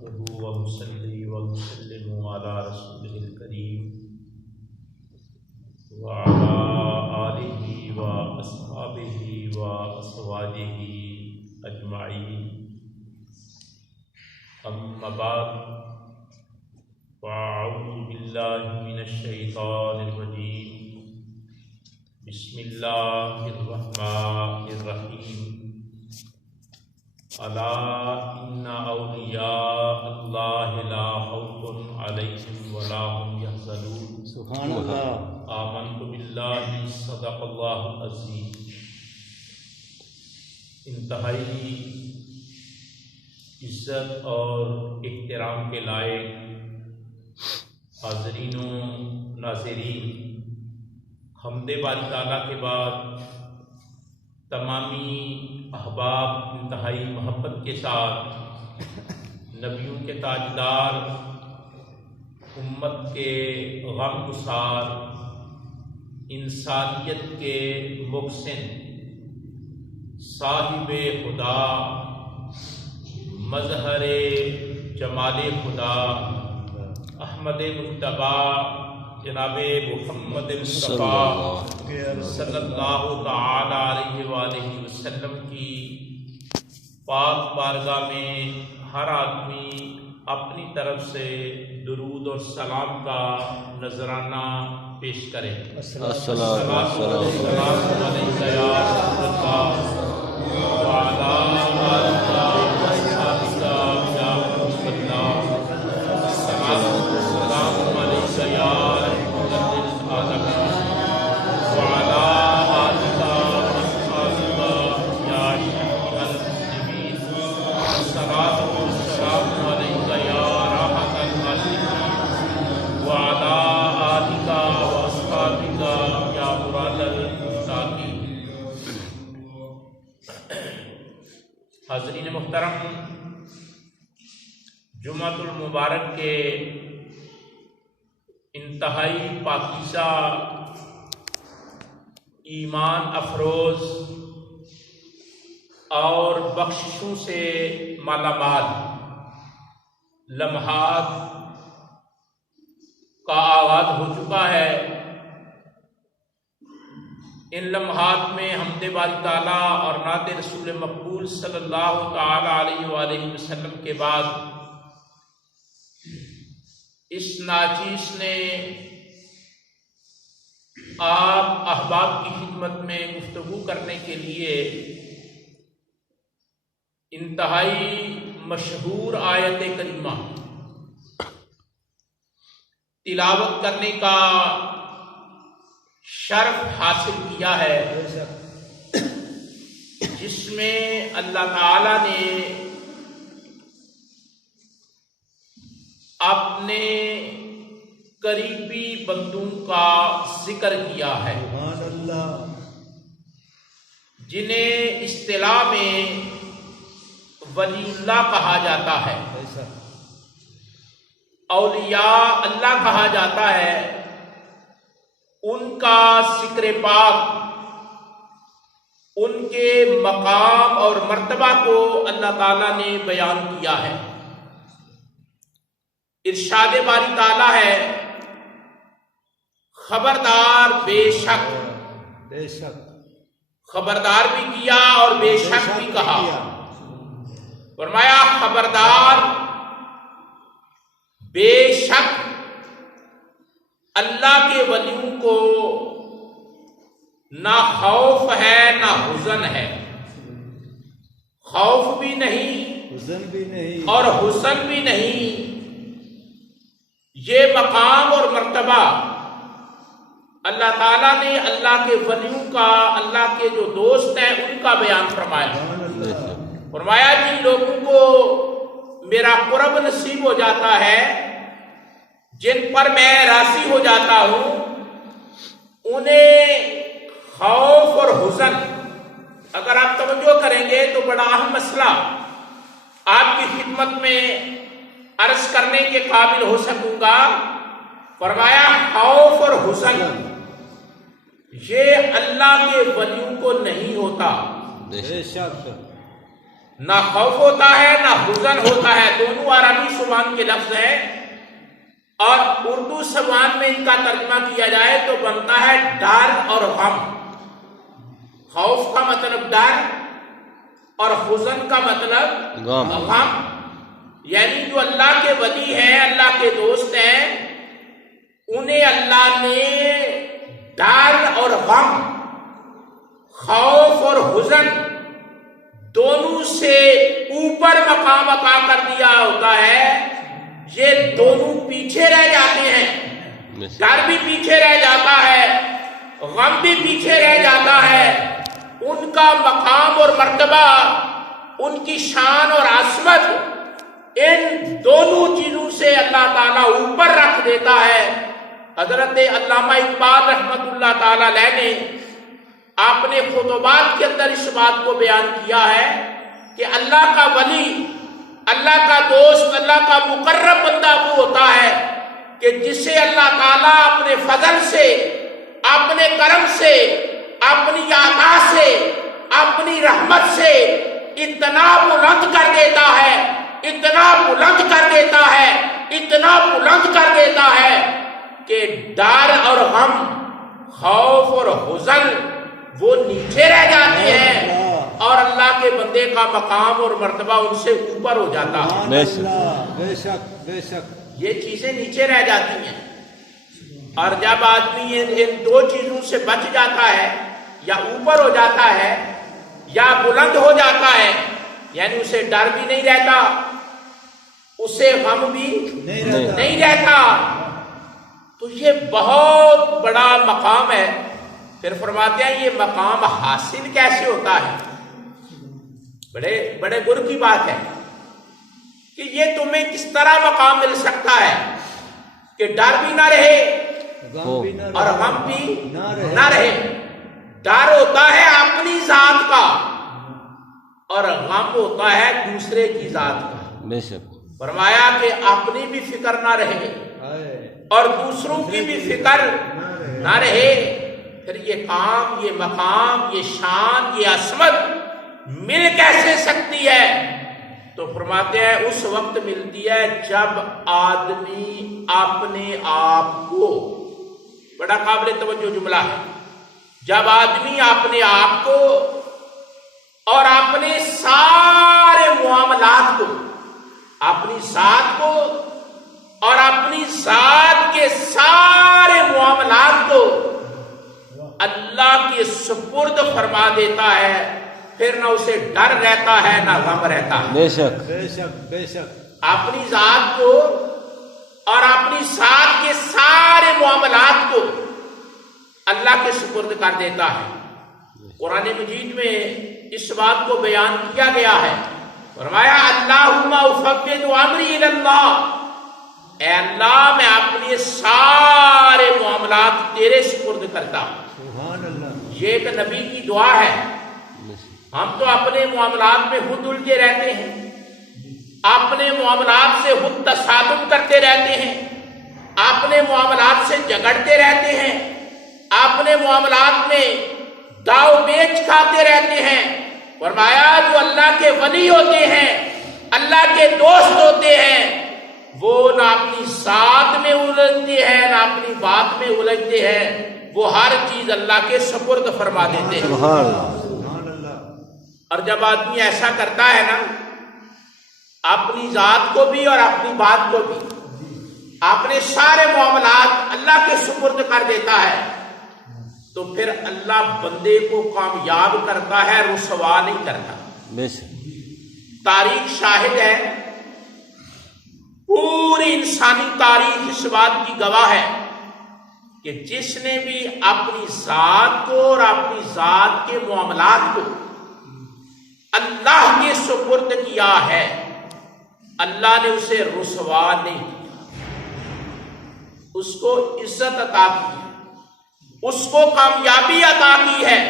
نحمده ونصلي ونسلم على رسوله الكريم وعلى آله وأصحابه وأزواجه أجمعين. أما بعد، فأعوذ بالله من الشيطان الرجيم. بسم الله الرحمن الرحيم. ألا إن أولياء الله لا خوف عليهم ولا هم يحزنون. سبحان اللہ. آمنت بالله صدق الله العظيم. انتہائی عزت اور احترام کے لائق حاضرین و ناظرین، حمد باری تعالیٰ کے بعد تمامی احباب انتہائی محبت کے ساتھ نبیوں کے تاجدار، امت کے غم گسار، انسانیت کے محسن، صاحب خدا، مظہر جمال خدا، احمد مجتبیٰ جناب محمد مصطفیٰ صلی اللہ تعالی علیہ وآلہ وسلم کی پاک بارگاہ میں ہر آدمی اپنی طرف سے درود اور سلام کا نذرانہ پیش کرے. السلام علیکم یا رسول اللہ وعلی آلک واصحابک یا رسول اللہ. السلام علیکم یا رحمۃ للعالمین وعلی آلک واصحابک یا شفیع المذنبین. السلام علیکم یا راحت العالمین وعلی آلک واصحابک یا مراد المشتاقین. حاضرین محترم، جمعۃ المبارک کے انتہائی پاکیزہ، ایمان افروز اور بخششوں سے مالا مال لمحات کا آغاز ہو چکا ہے. ان لمحات میں حمد باری تعالیٰ اور نعت رسول مقبول صلی اللہ تعالی علیہ وآلہ وسلم کے بعد اس ناچیز نے آپ احباب کی خدمت میں گفتگو کرنے کے لیے انتہائی مشہور آیت کریمہ تلاوت کرنے کا شرف حاصل کیا ہے، جس میں اللہ تعالی نے اپنے قریبی بندوں کا ذکر کیا ہے، جنہیں اصطلاح میں ولی اللہ کہا جاتا ہے، اولیاء اللہ کہا جاتا ہے. ان کا ذکر پاک، ان کے مقام اور مرتبہ کو اللہ تعالیٰ نے بیان کیا ہے. ارشاد باری تعالیٰ ہے، خبردار بے شک. خبردار بھی کیا اور بے شک بھی کہا. فرمایا خبردار بے شک اللہ کے ولیوں کو نہ خوف ہے نہ حزن ہے. خوف بھی نہیں اور حزن بھی نہیں. یہ مقام اور مرتبہ اللہ تعالیٰ نے اللہ کے ولیوں کا، اللہ کے جو دوست ہیں ان کا بیان فرمایا. فرمایا جن لوگوں کو میرا قرب نصیب ہو جاتا ہے، جن پر میں راضی ہو جاتا ہوں، انہیں خوف اور حزن، اگر آپ توجہ کریں گے تو بڑا اہم مسئلہ آپ کی خدمت میں عرض کرنے کے قابل ہو سکوں گا. فرمایا خوف اور حزن یہ اللہ کے ولیوں کو نہیں ہوتا. نہ خوف ہوتا ہے نہ حزن ہوتا ہے. دونوں عربی زبان کے لفظ ہیں اور اردو زبان میں ان کا ترجمہ کیا جائے تو بنتا ہے ڈر اور غم. خوف کا مطلب ڈر اور حزن کا مطلب غم. یعنی جو اللہ کے ولی ہیں, اللہ کے دوست ہیں, انہیں اللہ نے ڈر اور غم, خوف اور حزن دونوں سے اوپر مقام عطا کر دیا ہوتا ہے. یہ دونوں پیچھے رہ جاتے ہیں, ڈر بھی پیچھے رہ جاتا ہے, غم بھی پیچھے رہ جاتا ہے. ان کا مقام اور مرتبہ, ان کی شان اور عظمت ان دونوں چیزوں سے اللہ تعالیٰ اوپر رکھ دیتا ہے. حضرت علامہ اقبال رحمۃ اللہ تعالیٰ علیہ نے اپنے خطبات کے اندر اس بات کو بیان کیا ہے کہ اللہ کا ولی, اللہ کا دوست, اللہ کا مقرب بندہ وہ ہوتا ہے کہ جسے اللہ تعالیٰ اپنے فضل سے, اپنے کرم سے, اپنی عطا سے, اپنی رحمت سے اتنا بلند کر دیتا ہے, اتنا بلند کر دیتا ہے, اتنا بلند کر دیتا ہے کہ ڈر اور غم, خوف اور حزن وہ نیچے رہ جاتے ہیں اور اللہ کے بندے کا مقام اور مرتبہ ان سے اوپر ہو جاتا ہے. بے شک بے شک یہ چیزیں نیچے رہ جاتی ہیں. اور جب آدمی ان دو چیزوں سے بچ جاتا ہے, یا اوپر ہو جاتا ہے یا بلند ہو جاتا ہے, یعنی اسے ڈر بھی نہیں رہتا, اسے غم بھی نہیں رہتا, تو یہ بہت بڑا مقام ہے. پھر فرماتے ہیں یہ مقام حاصل کیسے ہوتا ہے؟ بڑے بڑے گر کی بات ہے کہ یہ تمہیں کس طرح مقام مل سکتا ہے کہ ڈر بھی نہ رہے اور غم بھی نہ رہے. ڈر ہوتا ہے اپنی ذات کا اور غم ہوتا ہے دوسرے کی ذات کا. فرمایا کہ اپنی بھی فکر نہ رہے اور دوسروں کی بھی فکر نہ رہے. پھر یہ کام, یہ مقام, یہ شان, یہ عظمت مل کیسے سکتی ہے؟ تو فرماتے ہیں اس وقت ملتی ہے جب آدمی اپنے آپ کو, بڑا قابل توجہ جملہ ہے, جب آدمی اپنے آپ کو اور اپنے سارے معاملات کو, اپنی ذات کو اور اپنی ذات کے سارے معاملات کو اللہ کے سپرد فرما دیتا ہے, پھر نہ اسے ڈر رہتا ہے نہ غم رہتا ہے. بے شک بے شک بے شک. اپنی ذات کو اور اپنی ذات کے سارے معاملات کو اللہ کے سپرد کر دیتا ہے. قرآن مجید میں اس بات کو بیان کیا گیا ہے. فرمایا اللہم افوض امری الی اللہ, اے اللہ میں اپنے سارے معاملات تیرے سپرد کرتا ہوں. سبحان اللہ. یہ ایک نبی کی دعا ہے. ہم تو اپنے معاملات میں خود الجھے رہتے ہیں, اپنے معاملات سے خود تصادم کرتے رہتے ہیں, اپنے معاملات سے جھگڑتے رہتے ہیں, اپنے معاملات میں داؤ بیچ کھاتے رہتے ہیں. فرمایا جو اللہ کے ولی ہوتے ہیں, اللہ کے دوست ہوتے ہیں, وہ نہ اپنی ذات میں الجھتے ہیں نہ اپنی بات میں الجھتے ہیں, وہ ہر چیز اللہ کے سپرد فرما دیتے ہیں. اور جب آدمی ایسا کرتا ہے نا, اپنی ذات کو بھی اور اپنی بات کو بھی, اپنے سارے معاملات اللہ کے سپرد کر دیتا ہے, تو پھر اللہ بندے کو کامیاب کرتا ہے, رسوا نہیں کرتا. تاریخ شاہد ہے, پوری انسانی تاریخ اس بات کی گواہ ہے کہ جس نے بھی اپنی ذات کو اور اپنی ذات کے معاملات کو اللہ کے سپرد کیا ہے, اللہ نے اسے رسوا نہیں کیا, اس کو عزت عطا کی ہے, اس کو کامیابی عطا کی ہے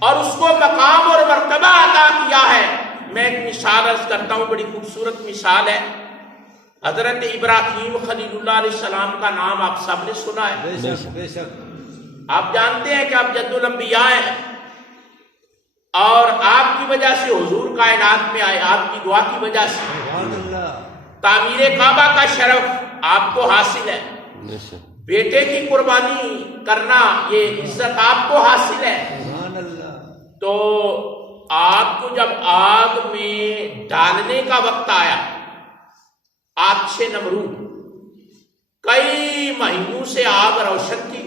اور اس کو مقام اور مرتبہ عطا کیا ہے. میں ایک مثال عرض کرتا ہوں, بڑی خوبصورت مثال ہے. حضرت ابراہیم خلیل اللہ علیہ السلام کا نام آپ سب نے سنا ہے. بے شک بے شک. آپ جانتے ہیں کہ آپ جد الانبیاء ہیں. اور آپ کی وجہ سے حضور کائنات میں آئے، آپ کی دعا کی وجہ سے سبحان اللہ تعمیر کعبہ کا شرف آپ کو حاصل ہے، بے شک بیٹے کی قربانی کرنا یہ عزت آپ کو حاصل ہے۔ سبحان اللہ تو آگ کو جب آگ میں ڈالنے کا وقت آیا، آتش نمرود کئی مہینوں سے آگ روشن تھی،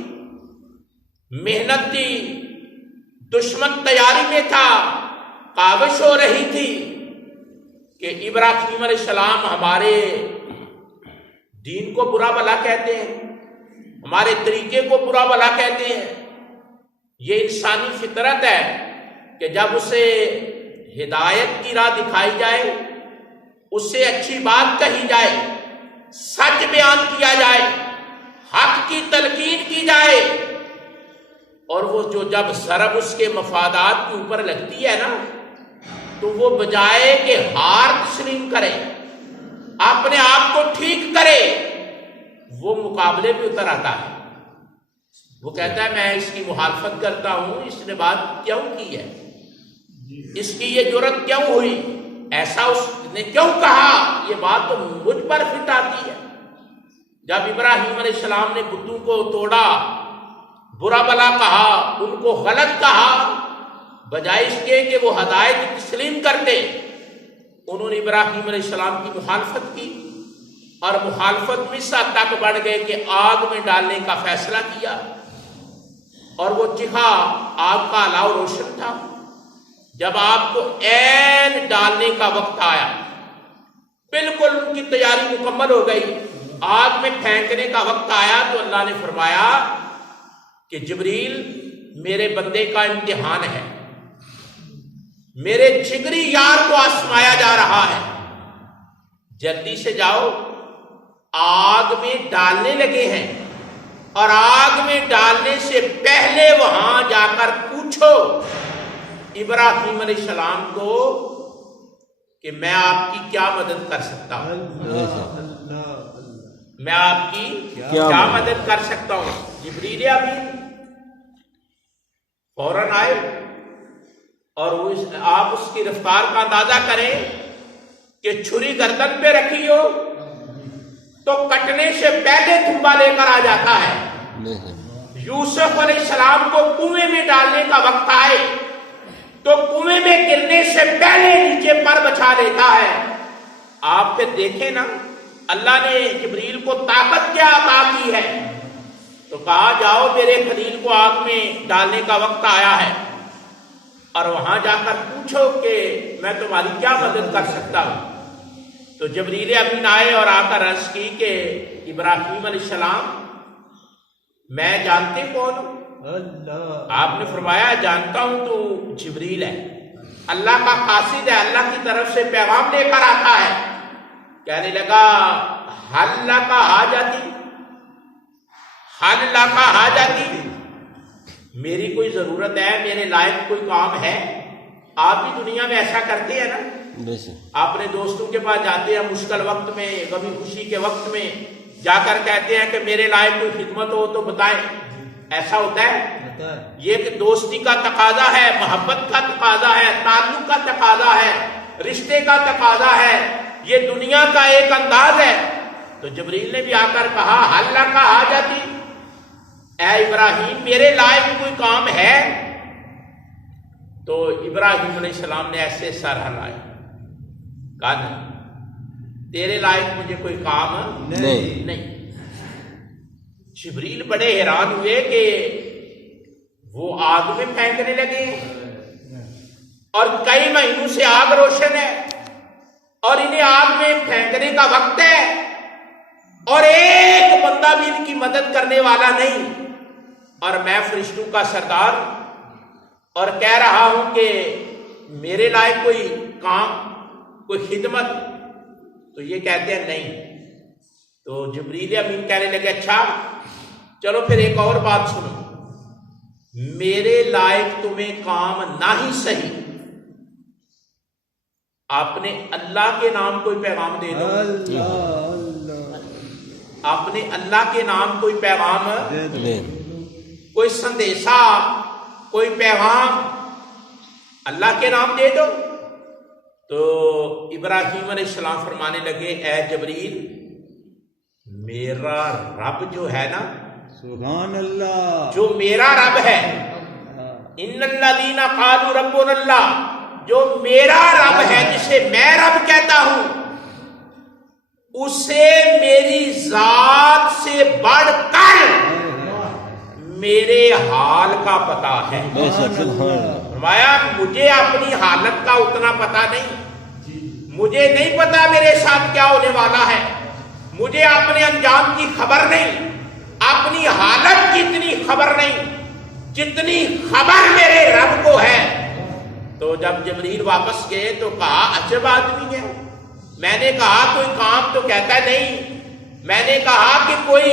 محنت تھی، دشمن تیاری میں تھا، کاوش ہو رہی تھی کہ ابراہیم علیہ السلام ہمارے دین کو برا بھلا کہتے ہیں، ہمارے طریقے کو برا بھلا کہتے ہیں۔ یہ انسانی فطرت ہے کہ جب اسے ہدایت کی راہ دکھائی جائے، اس سے اچھی بات کہی جائے، سچ بیان کیا جائے، حق کی تلقین کی جائے، اور وہ جو جب ضرب اس کے مفادات کے اوپر لگتی ہے نا، تو وہ بجائے کہ ہار تسلیم کرے، اپنے آپ کو ٹھیک کرے، وہ مقابلے پہ اتر آتا ہے۔ وہ کہتا ہے میں اس کی مخالفت کرتا ہوں، اس نے بات کیوں کی ہے، اس کی یہ جرت کیوں ہوئی، ایسا اس نے کیوں کہا، یہ بات تو مجھ پر فٹ آتی ہے۔ جب ابراہیم علیہ السلام نے بتوں کو توڑا، برا بلا کہا، ان کو غلط کہا، بجائے اس کے کہ وہ ہدایت تسلیم کرتے، انہوں نے ابراہیم علیہ السلام کی مخالفت کی، اور مخالفت میں اس حد تک بڑھ گئے کہ آگ میں ڈالنے کا فیصلہ کیا، اور وہ چکھا، آگ کا الاؤ روشن تھا۔ جب آگ کو عین ڈالنے کا وقت آیا، بالکل ان کی تیاری مکمل ہو گئی، آگ میں پھینکنے کا وقت آیا، تو اللہ نے فرمایا کہ جبریل میرے بندے کا امتحان ہے، میرے جگری یار کو آزمایا جا رہا ہے، جلدی سے جاؤ، آگ میں ڈالنے لگے ہیں، اور آگ میں ڈالنے سے پہلے وہاں جا کر پوچھو ابراہیم علیہ السلام کو کہ میں آپ کی کیا مدد کر سکتا ہوں، اللہ اللہ میں آپ کی کیا مدد کر سکتا ہوں۔ جبریل امین فوراً آئے، اور آپ اس کی رفتار کا اندازہ کریں کہ چھری گردن پہ رکھی ہو تو کٹنے سے پہلے تھمبا لے کر آ جاتا ہے۔ یوسف علیہ السلام کو کنویں میں ڈالنے کا وقت آئے تو کنویں میں گرنے سے پہلے نیچے پر بچھا لیتا ہے۔ آپ پھر دیکھیں نا، اللہ نے جبریل کو طاقت کیا عطا کی ہے، تو کہا جاؤ میرے خلیل کو آگ میں ڈالنے کا وقت آیا ہے، اور وہاں جا کر پوچھو کہ میں تمہاری کیا مدد کر سکتا ہوں۔ تو جبریل امین آئے اور آ کر عرض کی کہ ابراہیم علیہ السلام میں جانتے کون ہوں؟ اللہ آپ نے فرمایا جانتا ہوں تو جبریل ہے، اللہ کا قاصد ہے، اللہ کی طرف سے پیغام لے کر آتا ہے۔ کہنے لگا حل لک حاجتی، حل لک حاجتی، میری کوئی ضرورت ہے، میرے لائق کوئی کام ہے؟ آپ بھی دنیا میں ایسا کرتے ہیں نا، اپنے دوستوں کے پاس جاتے ہیں مشکل وقت میں، کبھی خوشی کے وقت میں جا کر کہتے ہیں کہ میرے لائق کوئی خدمت ہو تو بتائیں، ایسا ہوتا ہے؟ یہ کہ دوستی کا تقاضا ہے، محبت کا تقاضا ہے، تعلق کا تقاضا ہے، رشتے کا تقاضا ہے، یہ دنیا کا ایک انداز ہے۔ تو جبریل نے بھی آ کر کہا حل لک حاجتی، اے ابراہیم میرے لائق کوئی کام ہے؟ تو ابراہیم علیہ السلام نے ایسے سر ہلایا، کہا نہیں، تیرے لائق مجھے کوئی کام نہیں۔ جبریل بڑے حیران ہوئے کہ وہ آگ میں پھینکنے لگے، اور کئی مہینوں سے آگ روشن ہے، اور انہیں آگ میں پھینکنے کا وقت ہے، اور ایک بندہ بھی ان کی مدد کرنے والا نہیں، اور میں فرشتوں کا سردار اور کہہ رہا ہوں کہ میرے لائق کوئی کام، کوئی خدمت، تو یہ کہتے ہیں نہیں۔ تو جبریل امین کہنے لگے اچھا چلو پھر ایک اور بات سنو، میرے لائق تمہیں کام نہ ہی صحیح، اپنے اللہ کے نام کوئی پیغام دے دو، اپنے اللہ کے نام کوئی پیغام، کوئی سندیشہ، کوئی پیغام اللہ کے نام دے دو. تو ابراہیم علیہ السلام فرمانے لگے اے جبریل میرا رب جو ہے نا، سبحان اللہ. جو میرا رب ہے، ان الذین قالوا ربنا اللہ، جو میرا رب ہے جسے میں رب کہتا ہوں، اسے میری ذات سے بڑھ کر میرے حال کا پتہ ہے. فرمایا مجھے اپنی حالت کا اتنا پتہ نہیں، مجھے نہیں پتا میرے ساتھ کیا ہونے والا ہے، مجھے اپنے انجام کی خبر نہیں، اپنی حالت کی اتنی خبر نہیں جتنی خبر میرے رب کو ہے. تو جب جبریل واپس گئے تو کہا عجب آدمی ہے. میں نے کہا کوئی کام تو کہتا نہیں، میں نے کہا کہ کوئی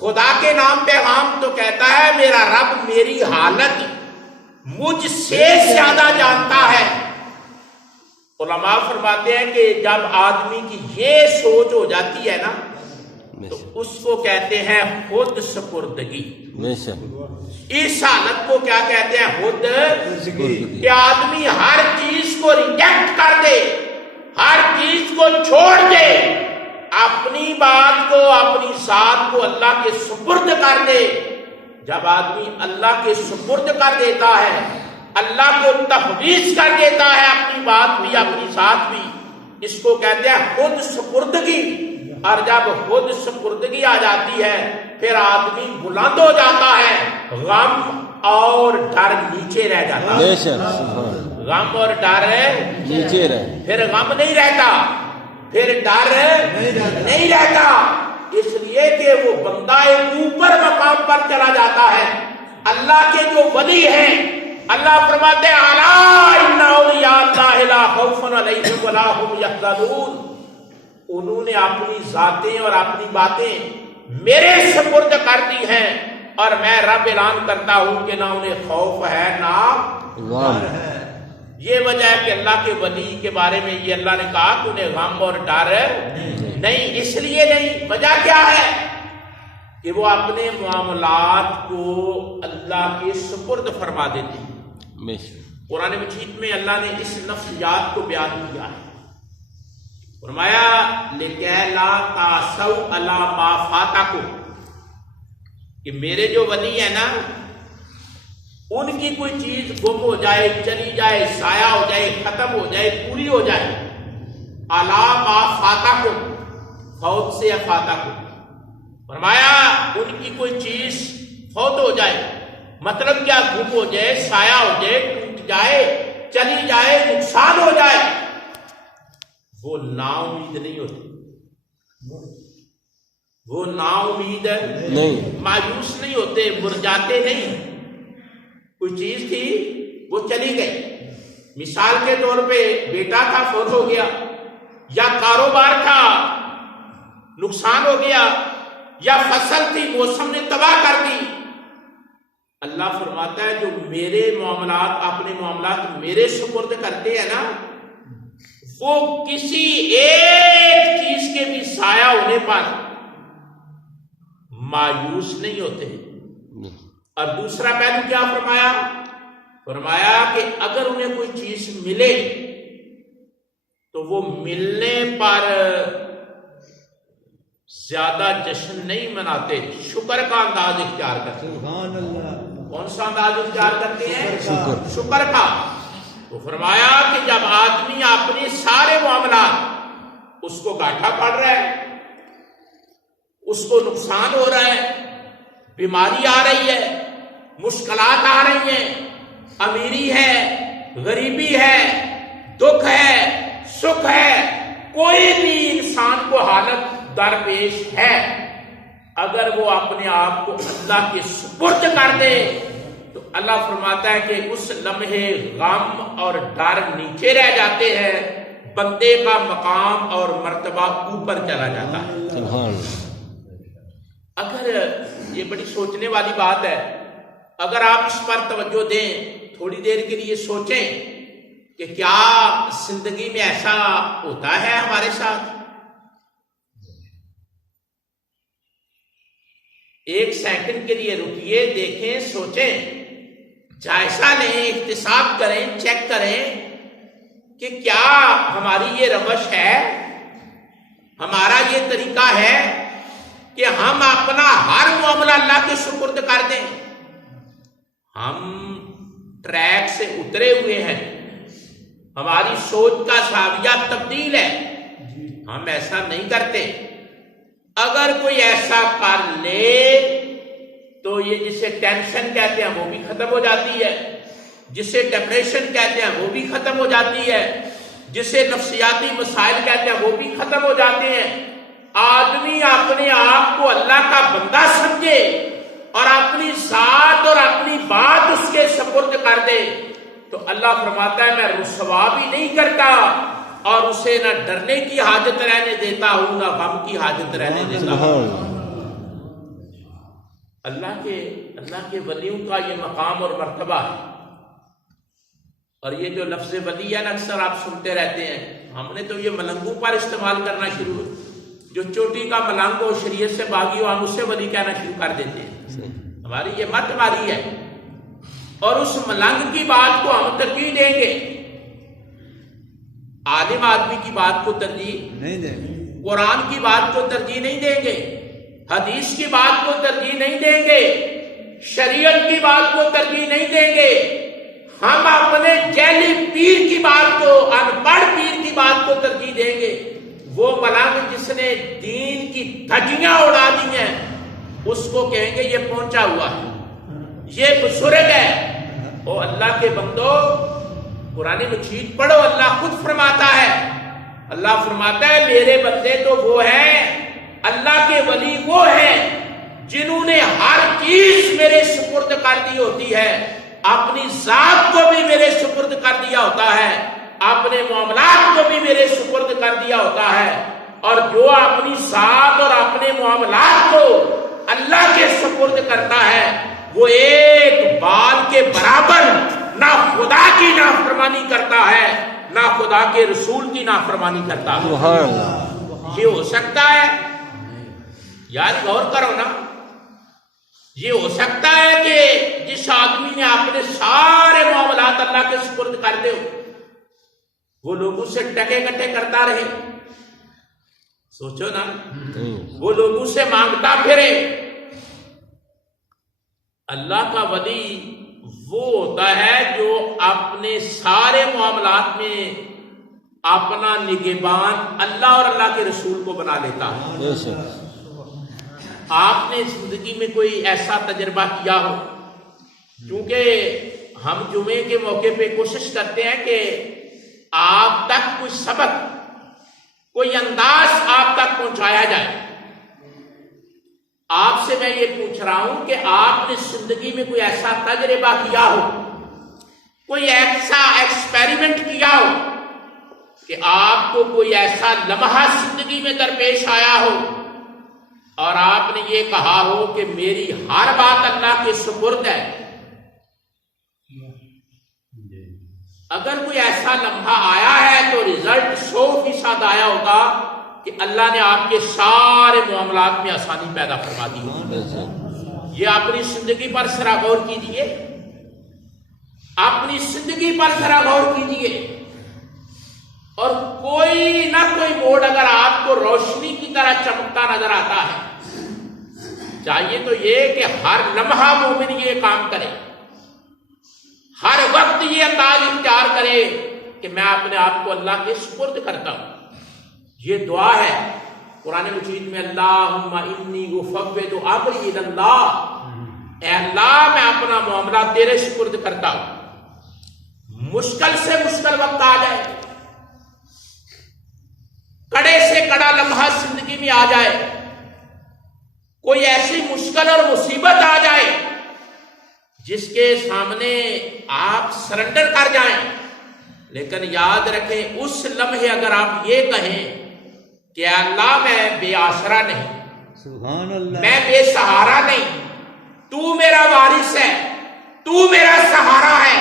خدا کے نام پیغام تو کہتا ہے، میرا رب میری حالت مجھ سے زیادہ جانتا ہے. علماء فرماتے ہیں کہ جب آدمی کی یہ سوچ ہو جاتی ہے نا تو اس کو کہتے ہیں خود سپردگی. اس حالت کو کیا کہتے ہیں؟ خود سپردگی. کہ آدمی ہر چیز کو ریجیکٹ کر دے، ہر چیز کو چھوڑ دے، اپنی بات کو اپنی ذات کو اللہ کے سپرد کر دے. جب آدمی اللہ کے سپرد کر دیتا ہے، اللہ کو تفویض کر دیتا ہے، اپنی بات بھی اپنی ذات بھی، اس کو کہتے ہیں خود سپردگی. اور جب خود سپردگی آ جاتی ہے پھر آدمی بلند ہو جاتا ہے، غم اور ڈر نیچے رہ جاتا ہے. غم اور ڈر نیچے رہے، پھر غم نہیں رہتا، پھر ڈر نہیں رہتا. اس لیے کہ وہ بندہ ایک اوپر مقام پر چلا جاتا ہے. اللہ کے جو ولی ہیں، اللہ فرماتے ہیں الا ان اولیاء اللہ لا خوف علیہم ولا هم یحزنون. انہوں نے اپنی ذاتیں اور اپنی باتیں میرے سپرد کر دی ہیں، اور میں رب اعلان کرتا ہوں کہ نہ انہیں خوف ہے نہ غم ہے. یہ وجہ ہے کہ اللہ کے ولی کے بارے میں یہ اللہ نے کہا کہ انہیں غم اور ڈر نہیں. اس لیے نہیں، وجہ کیا ہے؟ کہ وہ اپنے معاملات کو اللہ کے سپرد فرما دیتے ہیں. قرآن مجید میں اللہ نے اس نفسیات کو بیان کیا ہے. فرمایا لِكَيْ لَا تَأْسَوْا عَلَىٰ مَا فَاتَكُمْ، کہ میرے جو ولی ہیں نا، ان کی کوئی چیز گم ہو جائے، چلی جائے، ضائع ہو جائے، ختم ہو جائے، پوری ہو جائے. عَلَىٰ مَا فَاتَكُمْ، فوت سے فاتَكُمْ. فرمایا ان کی کوئی چیز فوت ہو جائے، مطلب کیا؟ گم ہو جائے، ضائع ہو جائے، ٹوٹ جائے، چلی جائے، نقصان ہو جائے، وہ نا امید نہیں ہوتی، وہ نا امید نہیں، مایوس نہیں ہوتے، مرجاتے نہیں. کوئی چیز تھی وہ چلی گئی، مثال کے طور پہ بیٹا تھا فوت ہو گیا، یا کاروبار تھا نقصان ہو گیا، یا فصل تھی موسم نے تباہ کر دی. اللہ فرماتا ہے جو میرے معاملات، اپنے معاملات میرے سپرد کرتے ہیں نا، وہ کسی ایک چیز کے بھی ضائع ہونے پر مایوس نہیں ہوتے. اور دوسرا پہلو کیا فرمایا؟ فرمایا کہ اگر انہیں کوئی چیز ملے تو وہ ملنے پر زیادہ جشن نہیں مناتے، شکر کا انداز اختیار کرتے ہیں. سبحان اللہ. کون سا انداز اختیار کرتے ہیں؟ شکر کا. تو فرمایا کہ جب آدمی اپنے سارے معاملات، اس کو گاٹھا پڑ رہا ہے، اس کو نقصان ہو رہا ہے، بیماری آ رہی ہے، مشکلات آ رہی ہیں، امیری ہے، غریبی ہے، دکھ ہے، سکھ ہے، کوئی بھی انسان کو حالت درپیش ہے، اگر وہ اپنے آپ کو اللہ کے سپرد کر دے تو اللہ فرماتا ہے کہ اس لمحے غم اور ڈر نیچے رہ جاتے ہیں، بندے کا مقام اور مرتبہ اوپر چلا جاتا ہے. اگر یہ بڑی سوچنے والی بات ہے، اگر آپ اس پر توجہ دیں، تھوڑی دیر کے لیے سوچیں کہ کیا زندگی میں ایسا ہوتا ہے ہمارے ساتھ؟ ایک سیکنڈ کے لیے رکیے، دیکھیں، سوچیں جائزہ لیں، احتساب کریں، چیک کریں کہ کیا ہماری یہ روش ہے، ہمارا یہ طریقہ ہے کہ ہم اپنا ہر معاملہ اللہ کے سپرد کر دیں. ہم ٹریک سے اترے ہوئے ہیں، ہماری سوچ کا زاویہ تبدیل ہے، ہم ایسا نہیں کرتے. اگر کوئی ایسا کر لے تو یہ جسے ٹینشن کہتے ہیں وہ بھی ختم ہو جاتی ہے، جسے ڈپریشن کہتے ہیں وہ بھی ختم ہو جاتی ہے، جسے نفسیاتی مسائل کہتے ہیں وہ بھی ختم ہو جاتے ہیں. آدمی اپنے آپ کو اللہ کا بندہ سمجھے اور اپنی ذات اور اپنی بات اس کے سپرد کر دے تو اللہ فرماتا ہے میں رسوا بھی نہیں کرتا اور اسے نہ ڈرنے کی حاجت رہنے دیتا ہوں نہ غم کی حاجت رہنے دیتا ہوں. اللہ کے ولیوں کا یہ مقام اور مرتبہ ہے. اور یہ جو لفظ ولی ہے نا اکثر آپ سنتے رہتے ہیں، ہم نے تو یہ ملنگوں پر استعمال کرنا شروع، جو چوٹی کا ملنگ ہو شریعت سے باغی ہو ہم اسے ولی کہنا شروع کر دیتے ہیں. ہماری یہ مت ماری ہے اور اس ملنگ کی بات کو ہم ترجیح دیں گے، عالم آدمی کی بات کو ترجیح نہیں دیں گے، قرآن کی بات کو ترجیح نہیں دیں گے، حدیث کی بات کو ترجیح نہیں دیں گے، شریعت کی بات کو ترجیح نہیں دیں گے. ہم اپنے جیلی پیر کی بات کو، ان پڑھ پیر کی بات کو ترجیح دیں گے. وہ ملنگ جس نے دین کی دھجیاں اڑا دی ہیں اس کو کہیں گے یہ پہنچا ہوا ہے، یہ بزرگ ہے. او اللہ کے بندو قرآن مجید پڑھو، اللہ خود فرماتا ہے، اللہ فرماتا ہے میرے بندے تو وہ ہیں، اللہ کے ولی وہ ہیں جنہوں نے ہر چیز میرے سپرد کر دی ہوتی ہے، اپنی ذات کو بھی میرے سپرد کر دیا ہوتا ہے، اپنے معاملات کو بھی میرے سپرد کر دیا ہوتا ہے. اور جو اپنی ذات اور اپنے معاملات کو اللہ کے سپرد کرتا ہے وہ ایک بال کے برابر نہ خدا کی نافرمانی کرتا ہے نہ خدا کے رسول کی نافرمانی کرتا ہے. یہ ہو سکتا ہے؟ یار غور کرو نا، یہ ہو سکتا ہے کہ جس آدمی نے اپنے سارے معاملات اللہ کے سپرد کر دے وہ لوگوں سے ٹکے کٹے کرتا رہے؟ سوچو نا، وہ لوگوں سے مانگتا پھرے. اللہ کا ولی وہ ہوتا ہے جو اپنے سارے معاملات میں اپنا نگہبان اللہ اور اللہ کے رسول کو بنا لیتا ہے. آپ نے زندگی میں کوئی ایسا تجربہ کیا ہو، کیونکہ ہم جمعے کے موقع پہ کوشش کرتے ہیں کہ آپ تک کوئی سبق، کوئی انداز آپ تک پہنچایا جائے. آپ سے میں یہ پوچھ رہا ہوں کہ آپ نے زندگی میں کوئی ایسا تجربہ کیا ہو، کوئی ایسا ایکسپیریمنٹ کیا ہو کہ آپ کو کوئی ایسا لمحہ زندگی میں درپیش آیا ہو اور آپ نے یہ کہا ہو کہ میری ہر بات اللہ کے سپرد ہے. اگر کوئی ایسا لمحہ آیا ہے تو رزلٹ 100% آیا ہوگا کہ اللہ نے آپ کے سارے معاملات میں آسانی پیدا فرما دی ہوگی. یہ اپنی زندگی پر ذرا غور کیجئے، اپنی زندگی پر ذرا غور کیجئے، اور کوئی نہ کوئی موڑ اگر آپ کو روشنی کی طرح چمکتا نظر آتا ہے، چاہیے تو یہ کہ ہر لمحہ مومن یہ کام کرے، ہر وقت یہ انداز اختیار کرے کہ میں اپنے آپ کو اللہ کے سپرد کرتا ہوں. یہ دعا ہے قرآن مجید میں، اللہم انی افوض امری الی اللہ، اے اللہ میں اپنا معاملہ تیرے سپرد کرتا ہوں. مشکل سے مشکل وقت آ جائے، کڑے سے کڑا لمحہ زندگی میں آ جائے، کوئی ایسی مشکل اور مصیبت آ جائے جس کے سامنے آپ سرنڈر کر جائیں، لیکن یاد رکھیں اس لمحے اگر آپ یہ کہیں کہ اللہ میں بے آسرا نہیں، سبحان اللہ، میں بے سہارا نہیں، تو میرا وارث ہے، تو میرا سہارا ہے،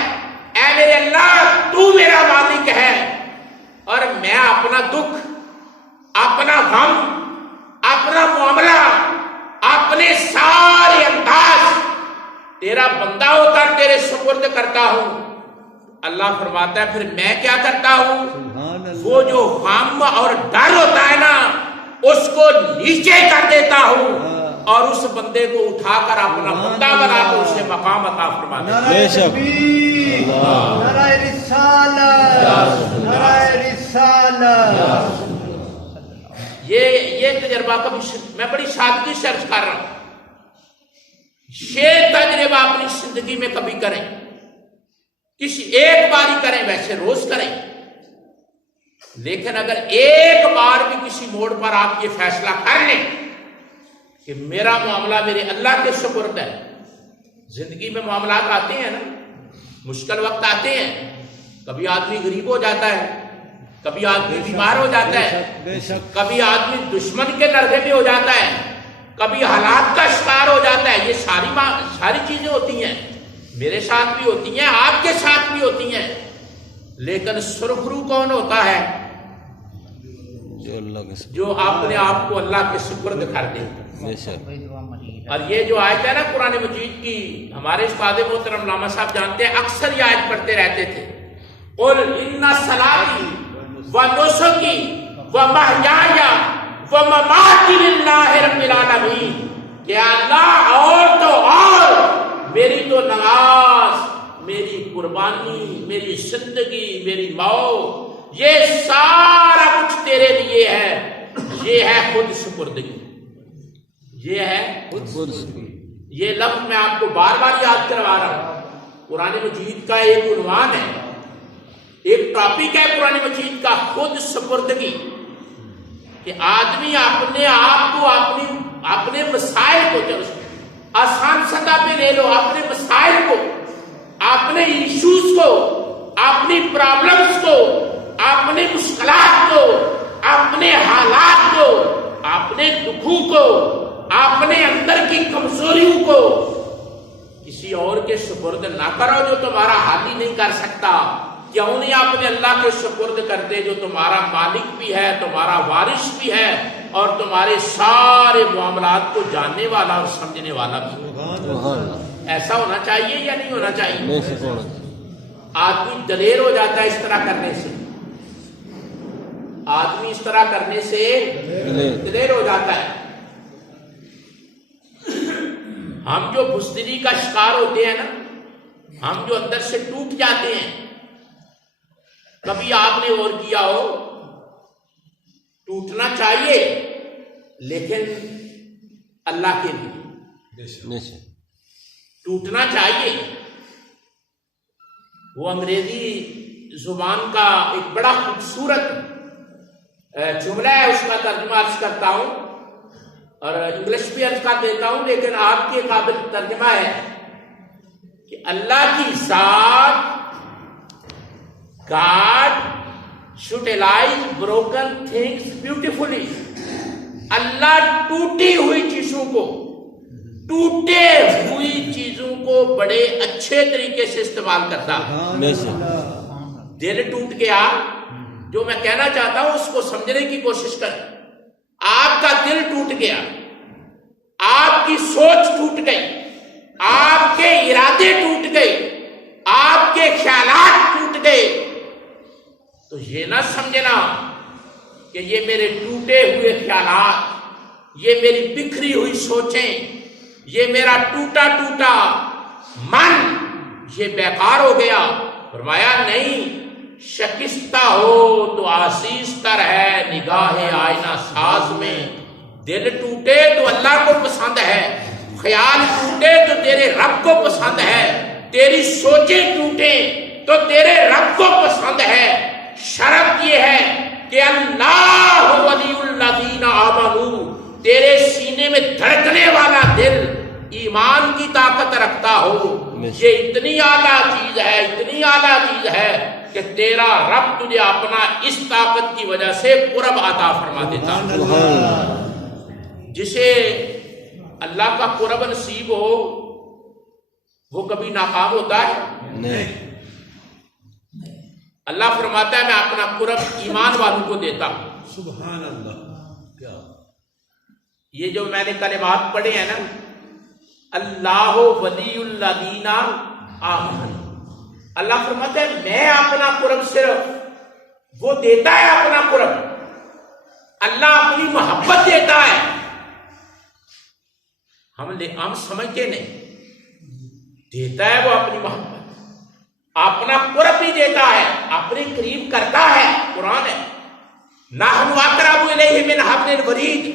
اے میرے اللہ تو میرا مالک ہے، اور میں اپنا دکھ، اپنا غم، اپنا معاملہ، اپنے سارے انداز میرا بندہ ہوتا تیرے سپرد کرتا ہوں. اللہ فرماتا ہے پھر میں کیا کرتا ہوں؟ سبحان اللہ. وہ جو غم اور ڈر ہوتا ہے نا اس کو نیچے کر دیتا ہوں اور اس بندے کو اٹھا کر اپنا بندہ بنا کر اسے مقام عطا فرما دیتا ہوں. بے شک. نعرہ رسالت، نعرہ رسالت. یہ تجربہ کبھی میں بڑی سادگی سے عرض کر رہا ہوں. یہ تجربہ اپنی زندگی میں کبھی کریں، کسی ایک بار ہی کریں، ویسے روز کریں، لیکن اگر ایک بار بھی کسی موڑ پر آپ یہ فیصلہ کر لیں کہ میرا معاملہ میرے اللہ کے سپرد ہے. زندگی میں معاملات آتے ہیں نا، مشکل وقت آتے ہیں، کبھی آدمی غریب ہو جاتا ہے، کبھی آدمی بیمار ہو جاتا ہے، بے شک. کبھی آدمی دشمن کے لڑزے میں ہو جاتا ہے، کبھی حالات کا شکار ہو جاتا ہے. یہ ساری چیزیں ہوتی ہیں، میرے ساتھ بھی ہوتی ہیں، آپ کے ساتھ بھی ہوتی ہیں. لیکن سرخرو کون ہوتا ہے؟ جو اللہ کے جو اپنے آپ کو اللہ کے سپرد کر دے. بے شک. اور یہ جو آیت ہے نا قرآن مجید کی، ہمارے استاد محترم علامہ صاحب جانتے ہیں، اکثر یہ آیت پڑھتے رہتے تھے. قل ان صلاتی و نسکی و محیای و مماتی للہ رب العالمین. کہ اللہ اور تو اور میری تو نماز، میری قربانی، میری زندگی، میری موت، یہ سارا کچھ تیرے لیے ہے. یہ ہے خود سپردگی، یہ ہے خود. یہ لفظ میں آپ کو بار بار یاد کروا رہا ہوں. قرآن مجید کا ایک عنوان ہے، ایک ٹاپک ہے قرآن مجید کا، خود سپردگی. کہ آدمی اپنے آپ کو اپنے مسائل کو، آسان سطح پہ لے لو، اپنے مسائل کو، اپنے ایشوز کو، اپنی پرابلمز کو، اپنے مشکلات کو، اپنے حالات کو، اپنے دکھوں کو، اپنے اندر کی کمزوریوں کو کسی اور کے سپرد نہ کرو جو تمہارا حل ہی نہیں کر سکتا. کیوں نہیں اپنے اللہ کے سپرد کرتے جو تمہارا مالک بھی ہے، تمہارا وارث بھی ہے اور تمہارے سارے معاملات کو جاننے والا اور سمجھنے والا بھی. ایسا ہونا چاہیے یا نہیں ہونا چاہیے؟ آدمی دلیر ہو جاتا ہے اس طرح کرنے سے، آدمی اس طرح کرنے سے دلیر ہو جاتا ہے. ہم جو بزدلی کا شکار ہوتے ہیں نا، ہم جو اندر سے ٹوٹ جاتے ہیں، کبھی آپ نے اور کیا ہو، ٹوٹنا چاہیے لیکن اللہ کے لیے ٹوٹنا چاہیے. وہ انگریزی زبان کا ایک بڑا خوبصورت جملہ ہے، اس کا ترجمہ عرض کرتا ہوں اور انگلش بھی عرض کر دیتا ہوں، لیکن آپ کے قابل ترجمہ ہے کہ اللہ کی ذات، God should realize broken things beautifully. اللہ ٹوٹی ہوئی چیزوں کو، ٹوٹے ہوئی چیزوں کو بڑے اچھے طریقے سے استعمال کرتا ہے. دل ٹوٹ گیا، جو میں کہنا چاہتا ہوں اس کو سمجھنے کی کوشش کریں. آپ کا دل ٹوٹ گیا، آپ کی سوچ ٹوٹ گئی، آپ کے ارادے ٹوٹ گئے، آپ کے خیالات ٹوٹ گئے، تو یہ نہ سمجھنا کہ یہ میرے ٹوٹے ہوئے خیالات، یہ میری بکھری ہوئی سوچیں، یہ میرا ٹوٹا من یہ بیکار ہو گیا. فرمایا نہیں، شکستہ ہو تو آسیز تر ہے نگاہ آئینہ ساز میں. دل ٹوٹے تو اللہ کو پسند ہے، خیال ٹوٹے تو تیرے رب کو پسند ہے، تیری سوچیں ٹوٹے تو تیرے رب کو پسند ہے. شرط یہ ہے کہ اللہ ولی الذین آمنوا، تیرے سینے میں دھڑکنے والا دل ایمان کی طاقت رکھتا ہو. یہ اتنی اعلیٰ چیز ہے، اتنی اعلیٰ چیز ہے کہ تیرا رب تجھے اپنا اس طاقت کی وجہ سے قرب عطا فرما دیتا. جسے اللہ کا قرب نصیب ہو وہ کبھی ناکام ہوتا ہے نہیں. اللہ فرماتا ہے میں اپنا قرب ایمان والوں کو دیتا ہوں. سبحان اللہ. کیا یہ جو میں نے کلمات پڑھے ہیں نا، اللہ ولی الذین آمنوا، اللہ فرماتا ہے میں اپنا قرب صرف وہ دیتا ہے، اپنا قرب اللہ اپنی محبت دیتا ہے، ہم سمجھتے نہیں، دیتا ہے وہ اپنی محبت، اپنا قرب بھی دیتا ہے، اپنے قریب کرتا ہے۔ قرآن ہے نحن اقرب الیہ من حبل الورید،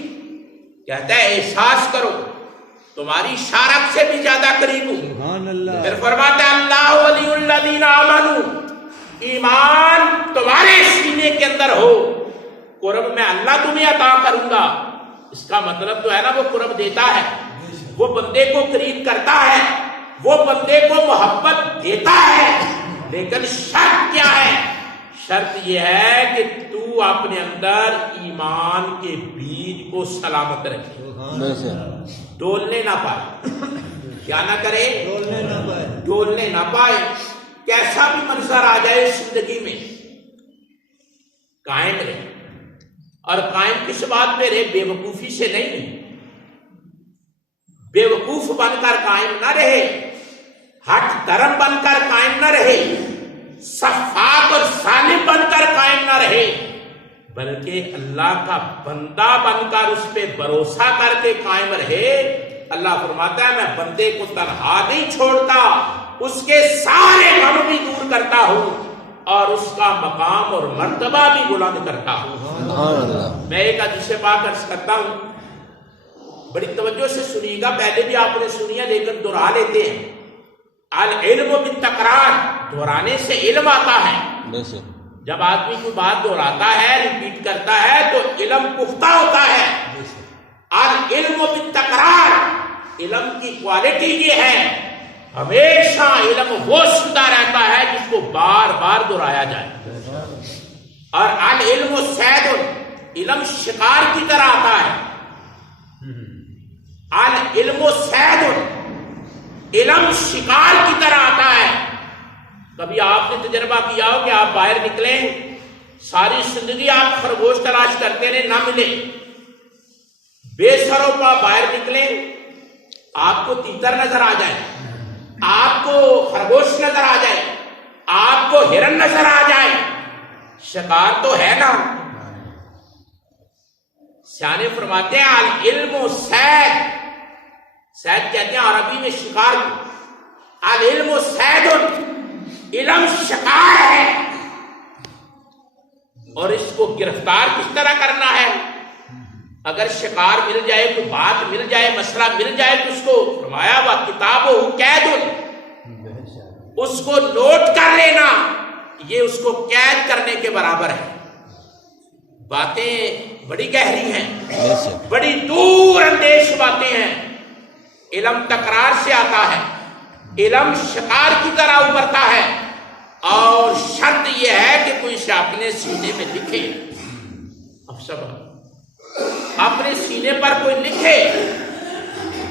کہتا ہے احساس کرو تمہاری شارک سے بھی زیادہ قریب ہوں۔ سبحان اللہ، پھر فرماتا ہے اللہ ولی الذین آمنوا، ایمان تمہارے سینے کے اندر ہو، قرب میں اللہ تمہیں عطا کروں گا۔ اس کا مطلب تو ہے نا وہ قرب دیتا ہے، وہ بندے کو قریب کرتا ہے، وہ بندے کو محبت دیتا ہے، لیکن شرط کیا ہے؟ شرط یہ ہے کہ تو اپنے اندر ایمان کے بیج کو سلامت رکھے، بے شک، ڈولنے نہ پائے، کیا نہ کرے؟ ڈولنے نہ پائے، ڈولنے نہ پائے۔ کیسا بھی منظر آ جائے زندگی میں قائم رہے، اور قائم کس بات پہ رہے؟ بے وقوفی سے نہیں، بے وقوف بن کر قائم نہ رہے، ہٹ درم بن کر قائم نہ رہے، صفاق اور صالح بن کر قائم نہ رہے، بلکہ اللہ کا بندہ بن کر اس پہ بھروسہ کر کے قائم رہے۔ اللہ فرماتا ہے میں بندے کو تنہا نہیں چھوڑتا، اس کے سارے غم بھی دور کرتا ہوں اور اس کا مقام اور مرتبہ بھی بلند کرتا ہوں۔ سبحان اللہ، میں ایک حدیث پاک عرض کرتا ہوں، بڑی توجہ سے سنیے گا، پہلے بھی آپ نے سنی ہے لیکن دہرا لیتے ہیں۔ العلم بالتکرار، دہرانے سے علم آتا ہے۔ بے شک، جب آدمی کوئی بات دہراتا ہے، ریپیٹ کرتا ہے تو علم پختہ ہوتا ہے۔ العلم بالتکرار، علم کی کوالٹی یہ ہے ہمیشہ علم وہ سنتا رہتا ہے جس کو بار بار دہرایا جائے۔ اور العلم صید، علم شکار کی طرح آتا ہے۔ العلم صید، علم شکار کی طرح آتا ہے۔ کبھی آپ نے تجربہ کیا ہو کہ آپ باہر نکلیں، ساری زندگی آپ خرگوش تلاش کرتے رہے، نہ ملے، بے سروں پا باہر نکلیں، آپ کو تیتر نظر آ جائے، آپ کو خرگوش نظر آ جائے، آپ کو ہرن نظر آ جائے، شکار تو ہے نا۔ سیانے فرماتے ہیں العلم صید، صید کہتے ہیں عربی میں شکار کو، العلم صید، علم شکار ہے، اور اس کو گرفتار کس طرح کرنا ہے؟ اگر شکار مل جائے، کوئی بات مل جائے، مسئلہ مل جائے تو اس کو فرمایا ہوا کتابہ قید، اس کو نوٹ کر لینا، یہ اس کو قید کرنے کے برابر ہے۔ باتیں بڑی گہری ہیں، بے شک، بڑی دور اندیش باتیں ہیں۔ علم تکرار سے آتا ہے، علم شکار کی طرح ابھرتا ہے، اور شرط یہ ہے کہ کوئی اسے اپنے سینے میں لکھے۔ اب سب اپنے سینے پر کوئی لکھے۔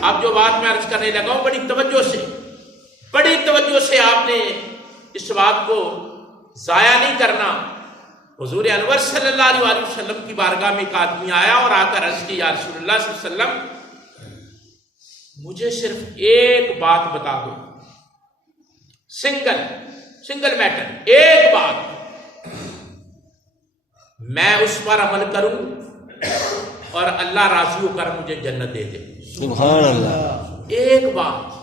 اب جو بات میں عرض کرنے لگا ہوں، بڑی توجہ سے آپ نے اس بات کو ضائع نہیں کرنا۔ حضور انور صلی اللہ علیہ وسلم کی بارگاہ میں ایک آدمی آیا اور آ کر عرض کی یا رسول اللہ صلی اللہ علیہ وسلم مجھے صرف ایک بات بتا دو، سنگل میٹر، ایک بات، میں اس پر عمل کروں اور اللہ راضی ہو کر مجھے جنت دے دے۔ سبحان اللہ، ایک بات۔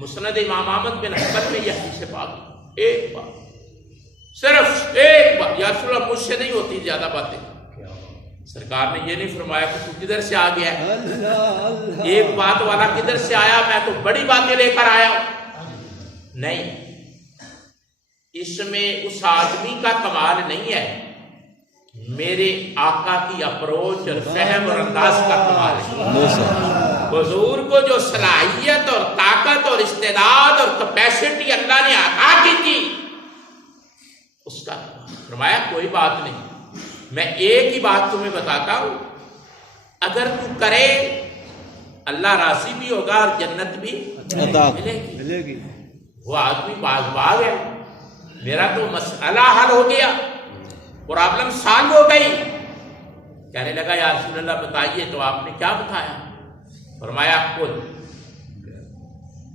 مسند امام احمد بن حنبل میں یہ حدیث پاک، ایک بات، صرف ایک بات۔ یا رسول اللہ مجھ سے نہیں ہوتی زیادہ باتیں۔ سرکار نے یہ نہیں فرمایا کہ تو کدھر سے آ گیا ہے، ایک بات والا کدھر سے آیا، میں تو بڑی باتیں لے کر آیا ہوں۔ نہیں، اس میں اس آدمی کا کمال نہیں ہے، میرے آقا کی اپروچ اور فہم اور انداز کا کمال ہے۔ بے شک، حضور کو جو صلاحیت اور طاقت اور استعداد اور کیپیسٹی اللہ نے عطا کی تھی، اس کا فرمایا کوئی بات نہیں، میں ایک ہی بات تمہیں بتاتا ہوں، اگر تو کرے اللہ راضی بھی ہوگا اور جنت بھی عطا ملے گی۔ ملے گی۔ وہ آدمی باغ ہے، میرا تو مسئلہ حل ہو گیا، پرابلم سالو ہو گئی۔ کہنے لگا یا رسول اللہ بتائیے، تو آپ نے کیا بتایا؟ فرمایا کل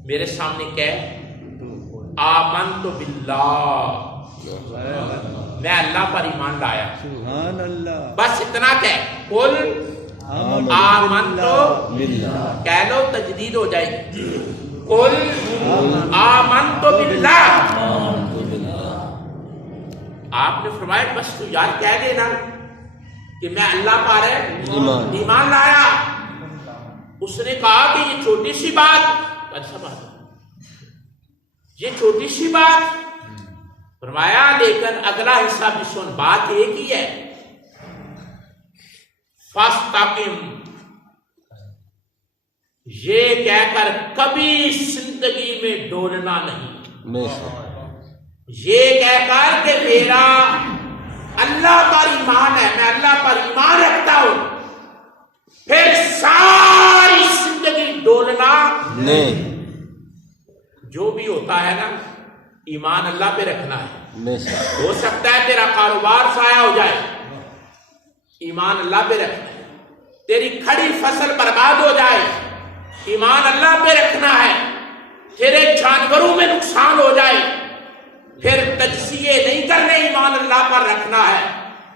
میرے سامنے کہہ آمنت باللہ میں اللہ پر ایمان لایا. سبحان اللہ. بس اتنا کہہ کل آمنت باللہ کہہ لو تجدید ہو جائے گی. کل آمنت باللہ. آپ نے فرمایا بس تو یار کہہ دینا کہ میں اللہ پر ایمان لایا. اس نے کہا کہ یہ چھوٹی سی بات. اچھا بات یہ چھوٹی سی بات. فرمایا لیکن اگلا حصہ بھی سن. بات ایک ہی ہے فاستقم. یہ کہہ کر کبھی زندگی میں ڈولنا نہیں. یہ کہہ کر کہ میرا اللہ پر ایمان ہے, میں اللہ پر ایمان رکھتا ہوں, پھر ساری زندگی ڈولنا نہیں. جو بھی ہوتا ہے نا ایمان اللہ پہ رکھنا ہے. بے ہو سکتا ہے تیرا کاروبار ضائع ہو جائے, ایمان اللہ پہ رکھنا ہے. تیری کھڑی فصل برباد ہو جائے, ایمان اللہ پہ رکھنا ہے. تیرے جانوروں میں نقصان ہو جائے, پھر تجزیے نہیں کرنے, ایمان اللہ پر رکھنا ہے.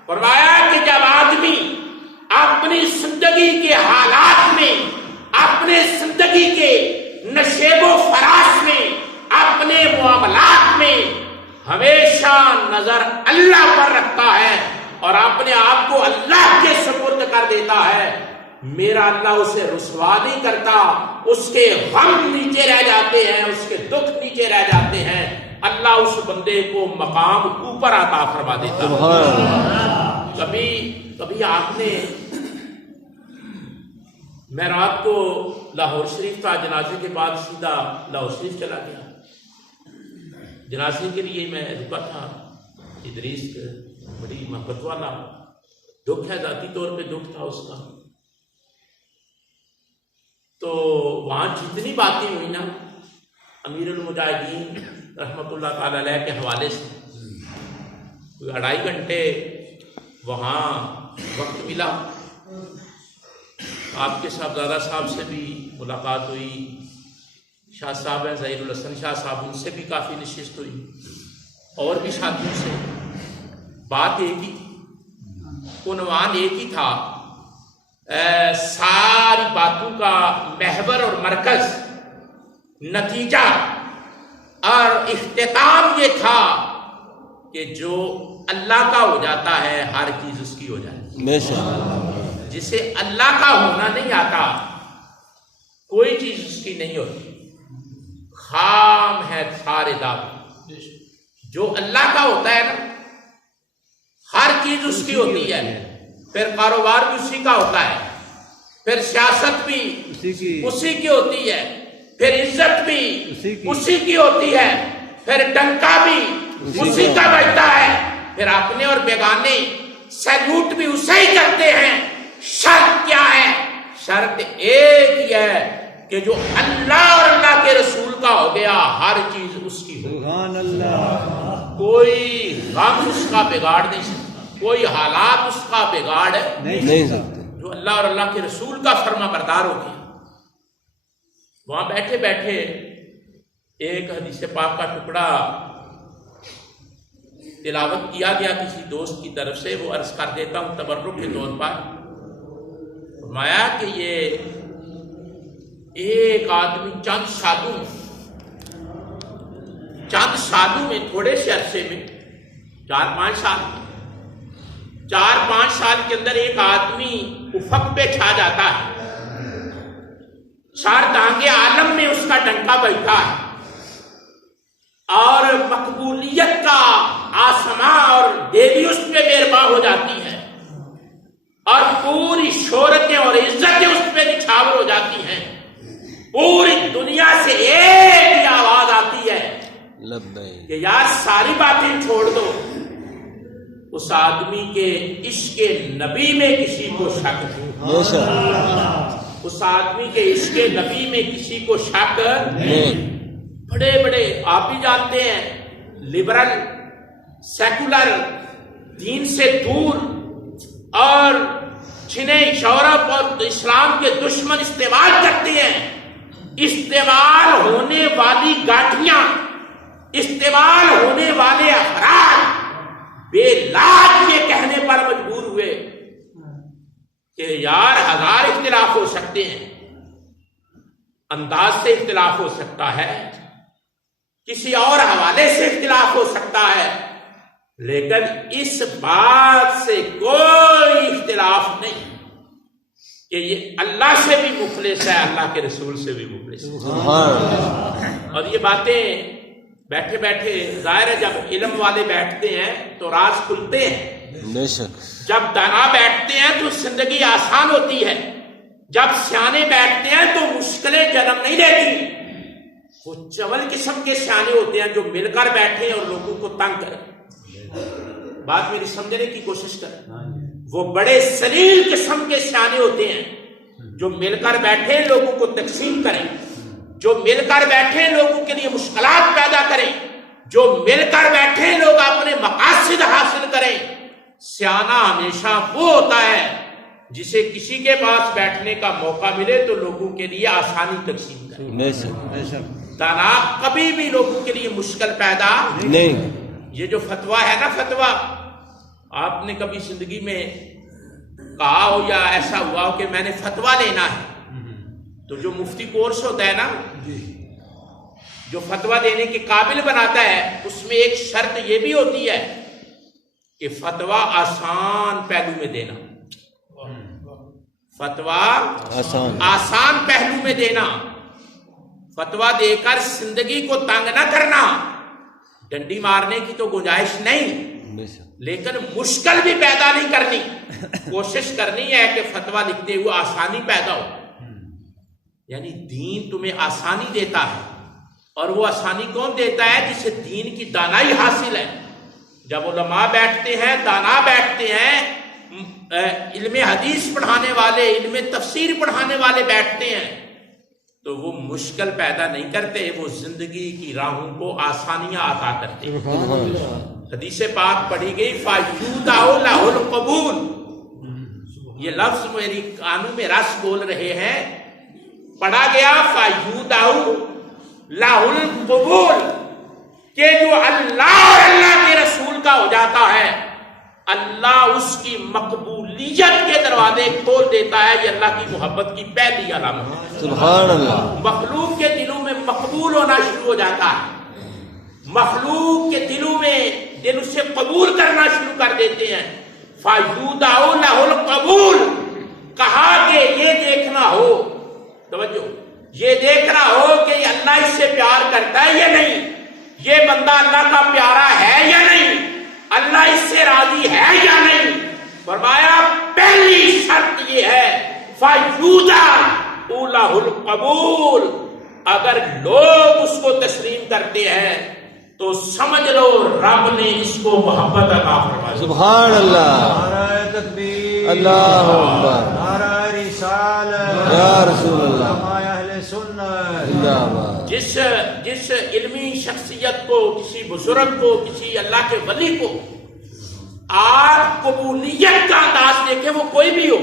فرمایا کہ جب آدمی اپنی زندگی کے حالات میں, اپنے زندگی کے نشیب و فراش میں, اپنے معاملات میں ہمیشہ نظر اللہ پر رکھتا ہے اور اپنے آپ کو اللہ کے سپرد کر دیتا ہے, میرا اللہ اسے رسوا نہیں کرتا. اس کے غم نیچے رہ جاتے ہیں, اس کے دکھ نیچے رہ جاتے ہیں. اللہ اس بندے کو مقام اوپر عطا فرما دیتا ہے. کبھی آپ نے, میں رات کو لاہور شریف تھا, جنازے کے بعد سیدھا لاہور شریف چلا گیا. جنازے کے لیے میں رکا تھا. ادریس بڑی محبت والا, دکھ ہے, ذاتی طور پہ دکھ تھا اس کا. تو وہاں جتنی باتیں ہوئی نا امیر المجاہدین رحمت اللہ تعالی علیہ کے حوالے سے, 2.5 گھنٹے وہاں وقت ملا. آپ کے صاحبزادہ صاحب سے بھی ملاقات ہوئی, شاہ صاحب ہیں ظہیر الحسن شاہ صاحب, ان سے بھی کافی نشست ہوئی, اور بھی ساتھیوں سے. بات ایک ہی تھی, عنوان ایک ہی تھا, ساری باتوں کا محور اور مرکز, نتیجہ اور اختتام یہ تھا کہ جو اللہ کا ہو جاتا ہے ہر چیز اس کی ہو جاتی ہے. جسے اللہ کا ہونا نہیں آتا کوئی چیز اس کی نہیں ہوتی, خام ہے سارے دعوے. جو اللہ کا ہوتا ہے نا ہر چیز اس کی ہوتی ہے. پھر کاروبار بھی اسی کا ہوتا ہے, پھر سیاست بھی اسی کی ہوتی ہے, پھر عزت بھی اسی کی ہوتی ہے, پھر ڈنکا بھی اسی کا بجتا ہے, پھر اپنے اور بیگانے سیلوٹ بھی اسے ہی کرتے ہیں. شرط کیا ہے؟ شرط ایک ہی ہے کہ جو اللہ اور اللہ کے رسول کا ہو گیا ہر چیز اس کی ہو. سبحان اللہ. کوئی غم اس کا بگاڑ نہیں سکتا, کوئی حالات اس کا بگاڑ نہیں سکتے. جو اللہ اور اللہ کے رسول کا فرما بردار ہو گیا. وہاں بیٹھے بیٹھے ایک حدیث پاک کا ٹکڑا تلاوت کیا گیا کسی دوست کی طرف سے, وہ عرض کر دیتا ہوں تبرک کے طور پر. فرمایا کہ یہ ایک آدمی چند سالوں میں تھوڑے سے عرصے میں 4-5 سال کے اندر ایک آدمی افق پہ چھا جاتا ہے, 4 دانگے عالم میں اس کا ڈنکا بجتا ہے, اور مقبولیت کا آسماں اور دیوی اس پہ مہرباں ہو جاتی ہے, اور پوری شہرتیں اور عزتیں اس پہ نچھاور ہو جاتی ہیں. پوری دنیا سے ایک ہی آواز آتی ہے کہ یار ساری باتیں چھوڑ دو. اس آدمی کے عشق نبی میں کسی کو شک نہیں, اس آدمی کے عشق نبی میں کسی کو شک نہیں. بڑے بڑے آپ بھی جانتے ہیں, لبرل, سیکولر, دین سے دور اور جنہیں یورپ اور اسلام کے دشمن استعمال کرتے ہیں، استعمال ہونے والی گاٹیاں، استعمال ہونے والے افراد بے لاج یہ کہنے پر مجبور ہوئے کہ یار 1000 اختلاف ہو سکتے ہیں، انداز سے اختلاف ہو سکتا ہے، کسی اور حوالے سے اختلاف ہو سکتا ہے، لیکن اس بات سے کوئی اختلاف نہیں کہ یہ اللہ سے بھی مخلص ہے، اللہ کے رسول سے بھی مخلص ہے۔ سبحان اللہ۔ اور یہ باتیں بیٹھے بیٹھے ظاہر ہے جب علم والے بیٹھتے ہیں تو راز کھلتے ہیں، بے شک۔ جب دانا بیٹھتے ہیں تو زندگی آسان ہوتی ہے، جب سیانے بیٹھتے ہیں تو مشکلیں جنم نہیں لیتی۔ وہ چول قسم کے سیانے ہوتے ہیں جو مل کر بیٹھے اور لوگوں کو تنگ کریں۔ بات میری سمجھنے کی کوشش کریں۔ وہ بڑے ذلیل قسم کے سیانے ہوتے ہیں جو مل کر بیٹھے لوگوں کو تقسیم کریں، جو مل کر بیٹھے لوگوں کے لیے مشکلات پیدا کریں، جو مل کر بیٹھے لوگ اپنے مقاصد حاصل کریں۔ سیانہ ہمیشہ وہ ہوتا ہے جسے کسی کے پاس بیٹھنے کا موقع ملے تو لوگوں کے لیے آسانی تقسیم کرے۔ بے شک۔ بے شک۔ دانا کبھی بھی لوگوں کے لیے مشکل پیدا نہیں۔ یہ جو فتویٰ ہے نا، فتویٰ آپ نے کبھی زندگی میں کہا ہو یا ایسا ہوا ہو کہ میں نے فتویٰ لینا ہے، تو جو مفتی کورس ہوتا ہے نا، جو فتویٰ دینے کے قابل بناتا ہے، اس میں ایک شرط یہ بھی ہوتی ہے کہ فتویٰ آسان پہلو میں دینا، فتویٰ آسان پہلو میں دینا، فتویٰ دے کر زندگی کو تنگ نہ کرنا۔ ڈنڈی مارنے کی تو گنجائش نہیں، لیکن مشکل بھی پیدا نہیں کرنی۔ کوشش کرنی ہے کہ فتویٰ لکھتے ہوئے آسانی پیدا ہو، یعنی دین تمہیں آسانی دیتا ہے، اور وہ آسانی کون دیتا ہے؟ جسے دین کی دانائی حاصل ہے۔ جب علماء بیٹھتے ہیں، دانا بیٹھتے ہیں، علم حدیث پڑھانے والے، علم تفسیر پڑھانے والے بیٹھتے ہیں تو وہ مشکل پیدا نہیں کرتے، وہ زندگی کی راہوں کو آسانیاں عطا کرتے ہیں۔ حدیث پاک پڑھی گئی فَيُودَعُ لَهُ الْقَبُولُ، یہ لفظ میری کانوں میں رس بول رہے ہیں، پڑھا گیا فَيُودَعُ لَهُ الْقَبُولُ، کہ جو اللہ اور اللہ کے رسول کا ہو جاتا ہے، اللہ اس کی مقبولیت کے دروازے کھول دیتا ہے۔ یہ اللہ کی محبت کی پہلی علامت ہے۔ سبحان اللہ۔ مخلوق کے دلوں میں مقبول ہونا شروع ہو جاتا ہے، مخلوق کے دلوں میں دل اسے قبول کرنا شروع کر دیتے ہیں۔ فَيُودَعُ لَهُ الْقَبُولُ، کہا کہ یہ دیکھنا ہو، توجہ، یہ دیکھنا ہو کہ اللہ اس سے پیار کرتا ہے یا نہیں، یہ بندہ اللہ کا پیارا ہے یا نہیں، اللہ اس سے راضی ہے یا نہیں۔ فرمایا پہلی شرط یہ ہے فَيُودَعُ لَهُ الْقَبُولُ، اگر لوگ اس کو تسلیم کرتے ہیں تو سمجھ لو رب نے اس کو محبت عطا فرمائی۔ سبحان اللہ۔ نعرہ تکبیر، اللہ اکبر، نعرہ رسالت، یا رسول اللہ، علماء اہل سنت۔ زندہ باد۔ جس علمی شخصیت کو، کسی بزرگ کو، کسی اللہ کے ولی کو آپ قبولیت کا انداز دیکھیں، وہ کوئی بھی ہو،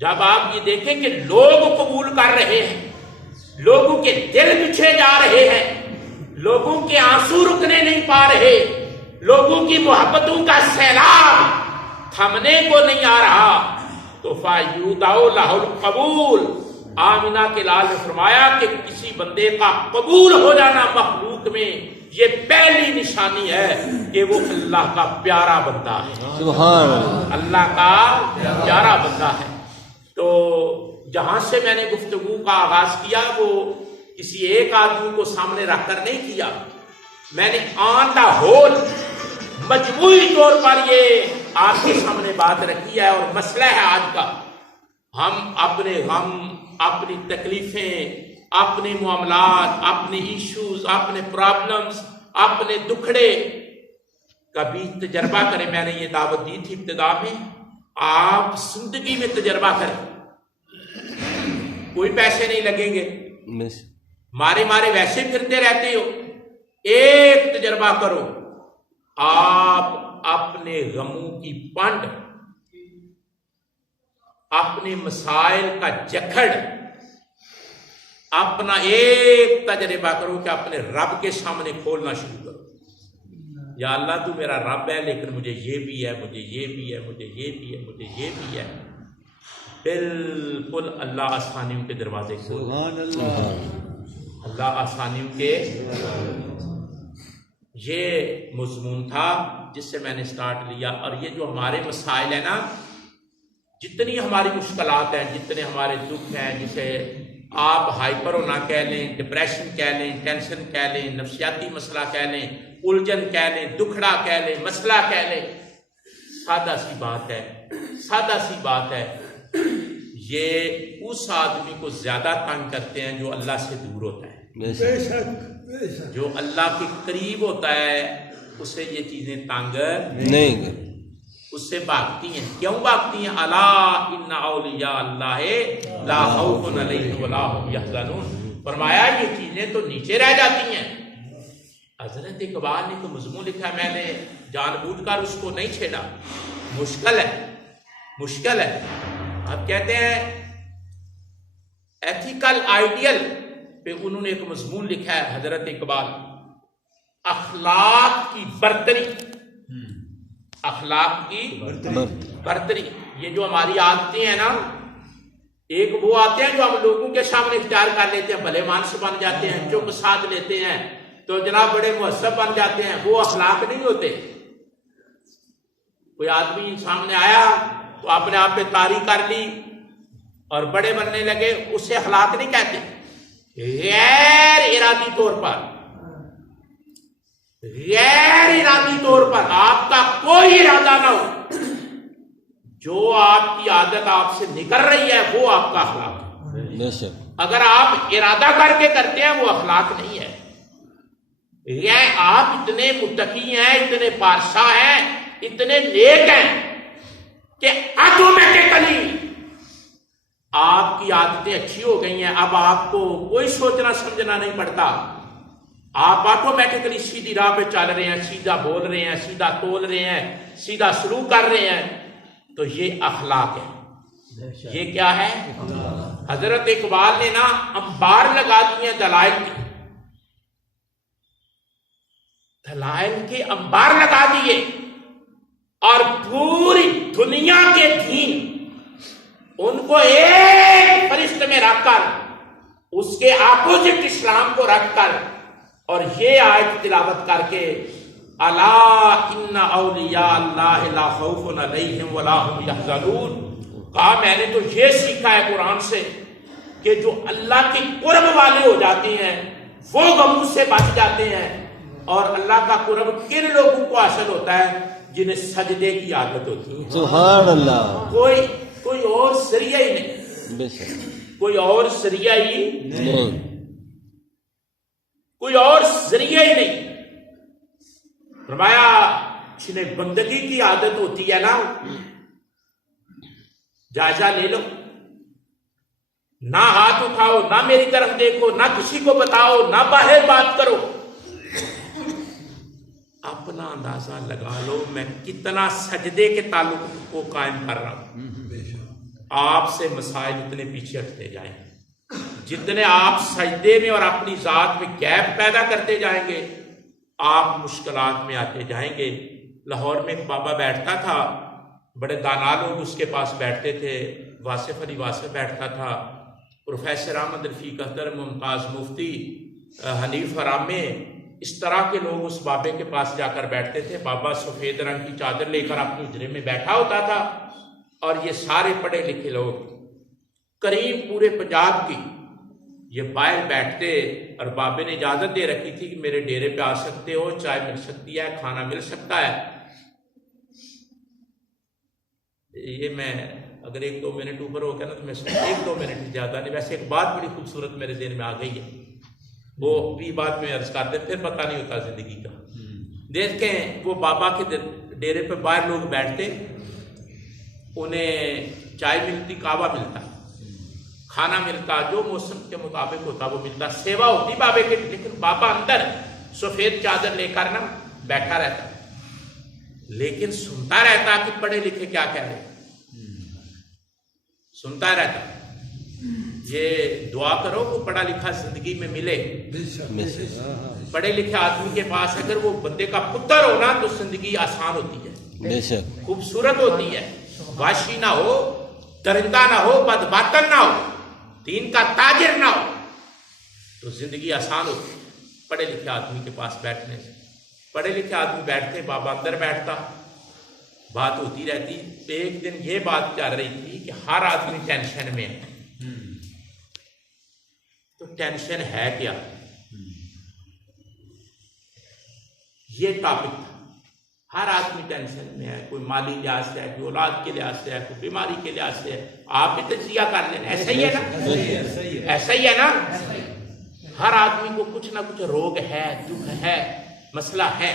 جب آپ یہ دیکھیں کہ لوگ قبول کر رہے ہیں، لوگوں کے دل بچھے جا رہے ہیں، لوگوں کے آنسو رکنے نہیں پا رہے، لوگوں کی محبتوں کا سیلاب تھمنے کو نہیں آ رہا، تو فَيُودَعُ لَهُ الْقَبُولُ، آمنہ کے لال نے فرمایا کہ کسی بندے کا قبول ہو جانا مخلوق میں یہ پہلی نشانی ہے کہ وہ اللہ کا پیارا بندہ ہے، سبحان اللہ۔ اللہ کا پیارا بندہ ہے۔ تو جہاں سے میں نے گفتگو کا آغاز کیا وہ کسی ایک آدمی کو سامنے رکھ کر نہیں کیا، میں نے آن دا ہول مجموعی طور پر یہ آپ کے سامنے بات رکھی ہے، اور مسئلہ ہے آج کا، ہم اپنے غم، اپنی تکلیفیں، اپنے معاملات، اپنے ایشوز، اپنے پرابلمز، اپنے دکھڑے کبھی تجربہ کریں۔ میں نے یہ دعوت دی تھی ابتدا میں، آپ زندگی میں تجربہ کریں، کوئی پیسے نہیں لگیں گے، مارے ویسے پھرتے رہتے ہو، ایک تجربہ کرو، آپ اپنے غموں کی پانڈ اپنے مسائل کا جکڑ اپنا ایک تجربہ کرو کہ اپنے رب کے سامنے کھولنا شروع کرو. یا اللہ تو میرا رب ہے لیکن مجھے یہ بھی ہے, مجھے یہ بھی ہے, مجھے یہ بھی ہے, مجھے یہ بھی ہے. بالکل اللہ آسانیوں کے دروازے کھول. سبحان اللہ. اللہ آسانیوں کے. یہ مضمون تھا جس سے میں نے سٹارٹ لیا. اور یہ جو ہمارے مسائل ہیں نا, جتنی ہماری مشکلات ہیں, جتنے ہمارے دکھ ہیں, جسے آپ ہائپر ہونا کہہ لیں, ڈپریشن کہہ لیں, ٹینشن کہہ لیں, نفسیاتی مسئلہ کہہ لیں, الجھن کہہ لیں, دکھڑا کہہ لیں, مسئلہ کہہ لیں, سادہ سی بات ہے, سادہ سی بات ہے. یہ اس آدمی کو زیادہ تنگ کرتے ہیں جو اللہ سے دور ہوتا ہے. بے شک. جو اللہ کے قریب ہوتا ہے اسے یہ چیزیں تنگ نہیں. اس سے بھاگتی ہیں. کیوں بھاگتی ہیں؟ الا ان اولیاء اللہ لا خوف علیہم ولا هم یحزنون. فرمایا یہ چیزیں تو نیچے رہ جاتی ہیں. حضرت اقبال نے تو مضمون لکھا, میں نے جان بوجھ کر اس کو نہیں چھیڑا. مشکل ہے, مشکل ہے. اب کہتے ہیں ایتھیکل آئیڈیل پہ انہوں نے ایک مضمون لکھا ہے حضرت اقبال, اخلاق کی برتری. اخلاق کی برتری. یہ جو ہماری عادتیں ہیں نا, ایک وہ آتے ہیں جو ہم لوگوں کے سامنے اختیار کر لیتے ہیں, بھلے مانس بن جاتے ہیں, چپ ساتھ لیتے ہیں تو جناب بڑے مہذب بن جاتے ہیں. وہ اخلاق نہیں ہوتے. کوئی آدمی سامنے آیا تو اپنے آپ پہ طاری کر لی اور بڑے بننے لگے, اسے اخلاق نہیں کہتے. غیر ارادی طور پر, غیر ارادی طور پر آپ کا کوئی ارادہ نہ ہو, جو آپ کی عادت آپ سے نکل رہی ہے وہ آپ کا اخلاق ہے. بے شک. اگر آپ ارادہ کر کے کرتے ہیں وہ اخلاق نہیں ہے. یہ آپ اتنے متقی ہیں, اتنے پارسا ہیں, اتنے نیک ہیں کہ آٹومیٹکلی آپ کی عادتیں اچھی ہو گئی ہیں. اب آپ کو کوئی سوچنا سمجھنا نہیں پڑتا. آپ آٹومیٹکلی سیدھی راہ پہ چل رہے ہیں, سیدھا بول رہے ہیں, سیدھا تول رہے ہیں, سیدھا سلوک کر رہے ہیں. تو یہ اخلاق ہے. یہ کیا ہے؟ حضرت اقبال نے نا انبار لگا دی ہیں دلائل کی, دلائل کے انبار لگا دیے, اور پوری دنیا کے دین ان کو ایک فرشت میں رکھ کر, اس کے اپوزٹ اسلام کو رکھ کر, اور یہ آیت تلاوت کر کے, الا ان اولیاء اللہ لا خوف علیہم ولا هم یحزنون. کہا میں نے تو یہ سیکھا ہے قرآن سے کہ جو اللہ کے قرب والے ہو جاتے ہیں وہ غموں سے بچ جاتے ہیں. اور اللہ کا قرب کن لوگوں کو حاصل ہوتا ہے؟ جنہیں سجدے کی عادت ہوتی ہے. سبحان اللہ. کوئی اور ذریعہ ہی نہیں. بے شک. کوئی اور ذریعہ ہی نہیں. کوئی اور ذریعہ ہی نہیں. فرمایا جنہیں بندگی کی عادت ہوتی ہے نا, جائزہ لے لو, نہ ہاتھ اٹھاؤ, نہ میری طرف دیکھو, نہ کسی کو بتاؤ, نہ باہر بات کرو, اپنا اندازہ لگا لو میں کتنا سجدے کے تعلق کو قائم کر رہا ہوں. آپ سے مسائل اتنے پیچھے ہٹتے جائیں, جتنے آپ سجدے میں اور اپنی ذات میں گیپ پیدا کرتے جائیں گے آپ مشکلات میں آتے جائیں گے. لاہور میں ایک بابا بیٹھتا تھا, بڑے دانا لوگ اس کے پاس بیٹھتے تھے. واصف علی واصف بیٹھتا تھا, پروفیسر احمد رفیق اختر, ممتاز مفتی حنیف حرامے, اس طرح کے لوگ اس بابے کے پاس جا کر بیٹھتے تھے. بابا سفید رنگ کی چادر لے کر اپنے حجرے میں بیٹھا ہوتا تھا, اور یہ سارے پڑھے لکھے لوگ قریب پورے پنجاب کی یہ باہر بیٹھتے, اور بابے نے اجازت دے رکھی تھی کہ میرے ڈیرے پہ آ سکتے ہو, چائے مل سکتی ہے, کھانا مل سکتا ہے. یہ میں اگر 1-2 منٹ اوپر ہو گیا نا تو میں 1-2 منٹ زیادہ نہیں. ویسے ایک بات بڑی خوبصورت میرے ذہن میں آ گئی ہے, وہ بھی بات میں عرض کرتے, پھر پتہ نہیں ہوتا زندگی کا. دیکھیں وہ بابا کے ڈیرے پہ باہر لوگ بیٹھتے, انہیں چائے ملتی, کعوہ ملتا, کھانا ملتا, جو موسم کے مطابق ہوتا وہ ملتا, سیوا ہوتی بابے کے. لیکن بابا اندر سفید چادر لے کر نا بیٹھا رہتا, لیکن سنتا رہتا کہ پڑھے لکھے کیا کہہ رہے. سنتا رہتا. یہ دعا کرو وہ پڑھا لکھا زندگی میں ملے. پڑھے لکھے آدمی کے پاس اگر وہ بندے کا پتر ہو نا تو زندگی آسان ہوتی ہے, بے شک, خوبصورت ہوتی ہے. واشی نہ ہو, درندہ نہ ہو, بدباطن نہ ہو, دین کا تاجر نہ ہو تو زندگی آسان ہوتی ہے پڑھے لکھے آدمی کے پاس بیٹھنے سے. پڑھے لکھے آدمی بیٹھتے, بابا اندر بیٹھتا, بات ہوتی رہتی. ایک دن یہ بات چل رہی تھی کہ ہر آدمی ٹینشن میں ہے. تو ٹینشن ہے کیا, یہ ٹاپک تھا. ہر آدمی ٹینشن میں ہے, کوئی مالی لحاظ سے ہے, کوئی اولاد کے لحاظ سے ہے, کوئی بیماری کے لحاظ سے ہے. آپ بھی تجزیہ کر لیں, ایسا ہی ہے نا, ایسا ہی ہے نا. ہر آدمی کو کچھ نہ کچھ روگ ہے, دکھ ہے, مسئلہ ہے,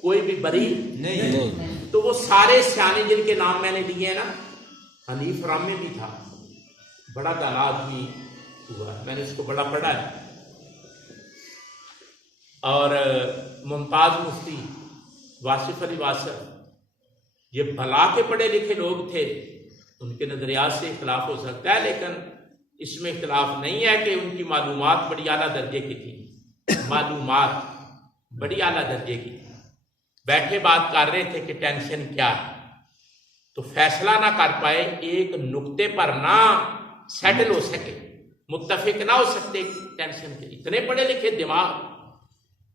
کوئی بھی بری نہیں. تو وہ سارے سیانے جن کے نام میں نے لیے ہیں نا, حنیف رامے بھی تھا, بڑا دانا آدمی ہوا, میں نے اس کو بڑا پڑھا ہے. اور ممتاز مفتی واصف علی واصف, یہ بھلا کے پڑھے لکھے لوگ تھے. ان کے نظریات سے اختلاف ہو سکتا ہے لیکن اس میں اختلاف نہیں ہے کہ ان کی معلومات بڑی اعلیٰ درجے کی تھی. معلومات بڑی اعلیٰ درجے کی. بیٹھے بات کر رہے تھے کہ ٹینشن کیا ہے, تو فیصلہ نہ کر پائے, ایک نقطے پر نہ سیٹل ہو سکے, متفق نہ ہو سکتے ٹینشن کے. اتنے پڑھے لکھے دماغ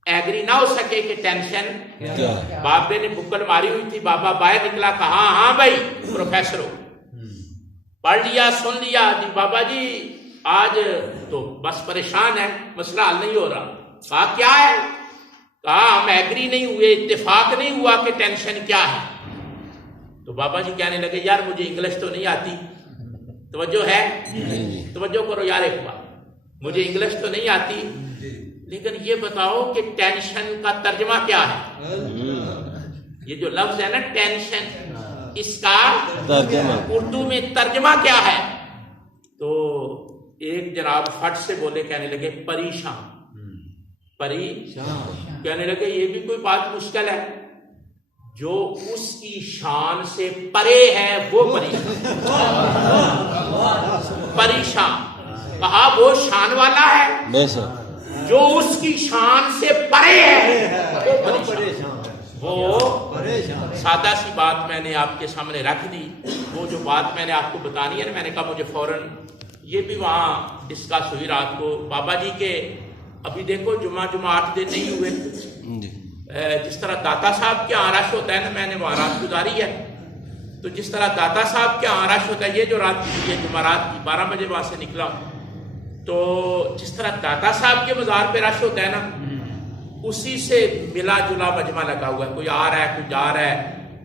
ایگری نہ ہو سکے کہ ٹینشن. بابے نے بکل ماری ہوئی تھی, بابا باہر نکلا, کہا ہاں بھائی پروفیسر ہو, پڑھ لیا, سن لیا جی بابا جی آج تو بس پریشان ہے, مسئلہ حل نہیں ہو رہا. کہا کیا ہے, کہا ہم ایگری نہیں ہوئے, اتفاق نہیں ہوا کہ ٹینشن کیا ہے. تو بابا جی کہنے لگے یار مجھے انگلش تو نہیں آتی, توجہ ہے, توجہ کرو یار ایک بار, مجھے انگلش تو نہیں آتی لیکن یہ بتاؤ کہ ٹینشن کا ترجمہ کیا ہے. یہ جو لفظ ہے نا ٹینشن, اس کا اردو میں ترجمہ کیا ہے. تو ایک جناب فٹ سے بولے, کہنے لگے پریشان. پریشان کہنے لگے یہ بھی کوئی بات مشکل ہے, جو اس کی شان سے پرے ہے وہ پریشان. پریشان کہا وہ شان والا ہے, جو اس کی شان سے پرے ہے وہ پریشان. وہ سادہ سی بات میں نے آپ کے سامنے رکھ دی. وہ جو بات میں نے آپ کو بتانی ہے, میں نے کہا مجھے فوراً, یہ بھی وہاں ڈسکس ہوئی رات کو. بابا جی کے ابھی دیکھو جمعہ 8 دن نہیں ہوئے. جس طرح داتا صاحب کے یہاں رش ہوتا ہے نا, میں نے وہاں رات گزاری ہے, تو جس طرح داتا صاحب کے یہاں رش ہوتا ہے, یہ جو رات کی جمعرات کی 12 بجے وہاں سے نکلا, تو جس طرح داتا صاحب کے مزار پہ رش ہوتا ہے نا, اسی سے ملا جلا مجمع لگا ہوا ہے. کوئی آ رہا ہے, کوئی جا رہا ہے,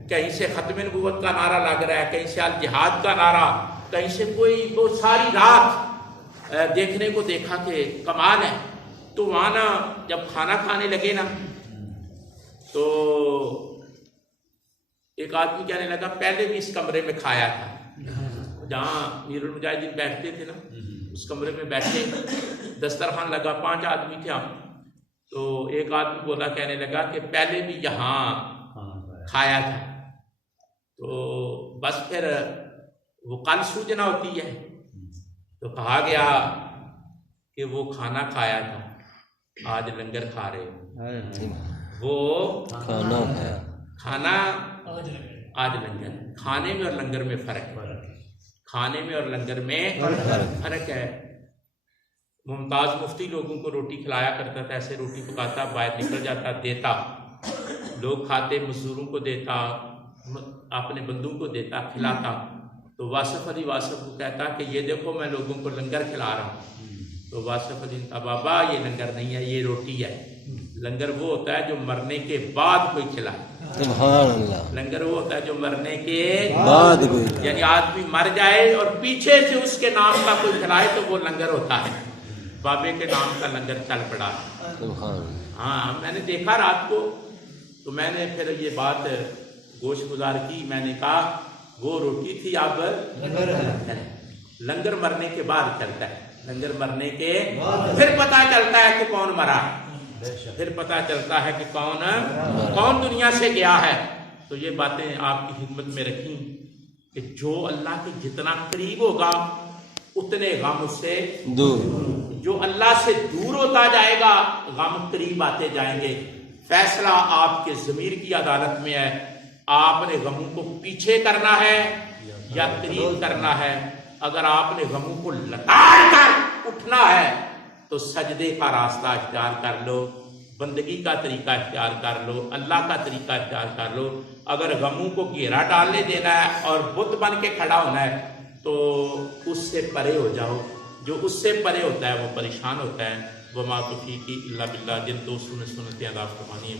کہیں سے ختم نبوت کا نعرہ لگ رہا ہے, کہیں سے الجہاد کا نعرہ, کہیں سے کوئی. وہ ساری رات دیکھنے کو دیکھا کہ کمال ہے. تو وہاں نا جب کھانا کھانے لگے نا, تو ایک آدمی کہنے لگا پہلے بھی اس کمرے میں کھایا تھا جہاں میر المجاہدین بیٹھتے تھے نا, اس کمرے میں بیٹھے, دسترخوان لگا, 5 آدمی تھے ہم. تو ایک آدمی بولا, کہنے لگا کہ پہلے بھی یہاں کھایا تھا. تو بس پھر وہ کل سوچنا ہوتی ہے, تو کہا گیا کہ وہ کھانا کھایا تھا, آج لنگر کھا رہے ہو. وہ کھانا آج لنگر. کھانے میں اور لنگر میں فرق ہے, کھانے میں اور لنگر میں فرق ہے. ممتاز مفتی لوگوں کو روٹی کھلایا کرتا تھا, ایسے روٹی پکاتا, باہر نکل جاتا, دیتا, لوگ کھاتے, مزدوروں کو دیتا, اپنے بندوں کو دیتا, کھلاتا. تو واصف علی واصف کو کہتا کہ یہ دیکھو میں لوگوں کو لنگر کھلا رہا ہوں. تو واصف علی نے کہا بابا یہ لنگر نہیں ہے, یہ روٹی ہے. لنگر وہ ہوتا ہے جو مرنے کے بعد کوئی کھلائے. سبحان اللہ. لنگر وہ ہوتا ہے جو مرنے کے بعد کوئی, یعنی آدمی مر جائے اور پیچھے سے اس کے نام کا کوئی کھلائے تو وہ لنگر ہوتا ہے. بابے کے نام کا لنگر چل پڑا. ہاں میں نے دیکھا رات کو, تو میں نے پھر یہ بات گوشت گزار کی. میں نے کہا وہ روٹی تھی, اب لنگر مرنے کے بعد چلتا ہے. لنگر مرنے کے پھر پتہ چلتا ہے کہ کون مرا, پھر پتہ چلتا ہے کہ کون دنیا سے گیا ہے. تو یہ باتیں آپ کی خدمت میں رکھیں کہ جو اللہ کے جتنا قریب ہوگا اتنے غم اس سے دور جو اللہ سے دور ہوتا جائے گا غم قریب آتے جائیں گے. فیصلہ آپ کے ضمیر کی عدالت میں ہے. آپ نے غموں کو پیچھے کرنا ہے یا قریب کرنا ہے. اگر آپ نے غموں کو لتاڑ کر اٹھنا ہے تو سجدے کا راستہ اختیار کر لو, بندگی کا طریقہ اختیار کر لو, اللہ کا طریقہ اختیار کر لو. اگر غموں کو گھیرا ڈالنے دینا ہے اور بت بن کے کھڑا ہونا ہے تو اس سے پرے ہو جاؤ. جو اس سے پرے ہوتا ہے وہ پریشان ہوتا ہے. وما توفیقی الا باللہ. جن دوستوں نے سنتیں ادا فرمانی ہے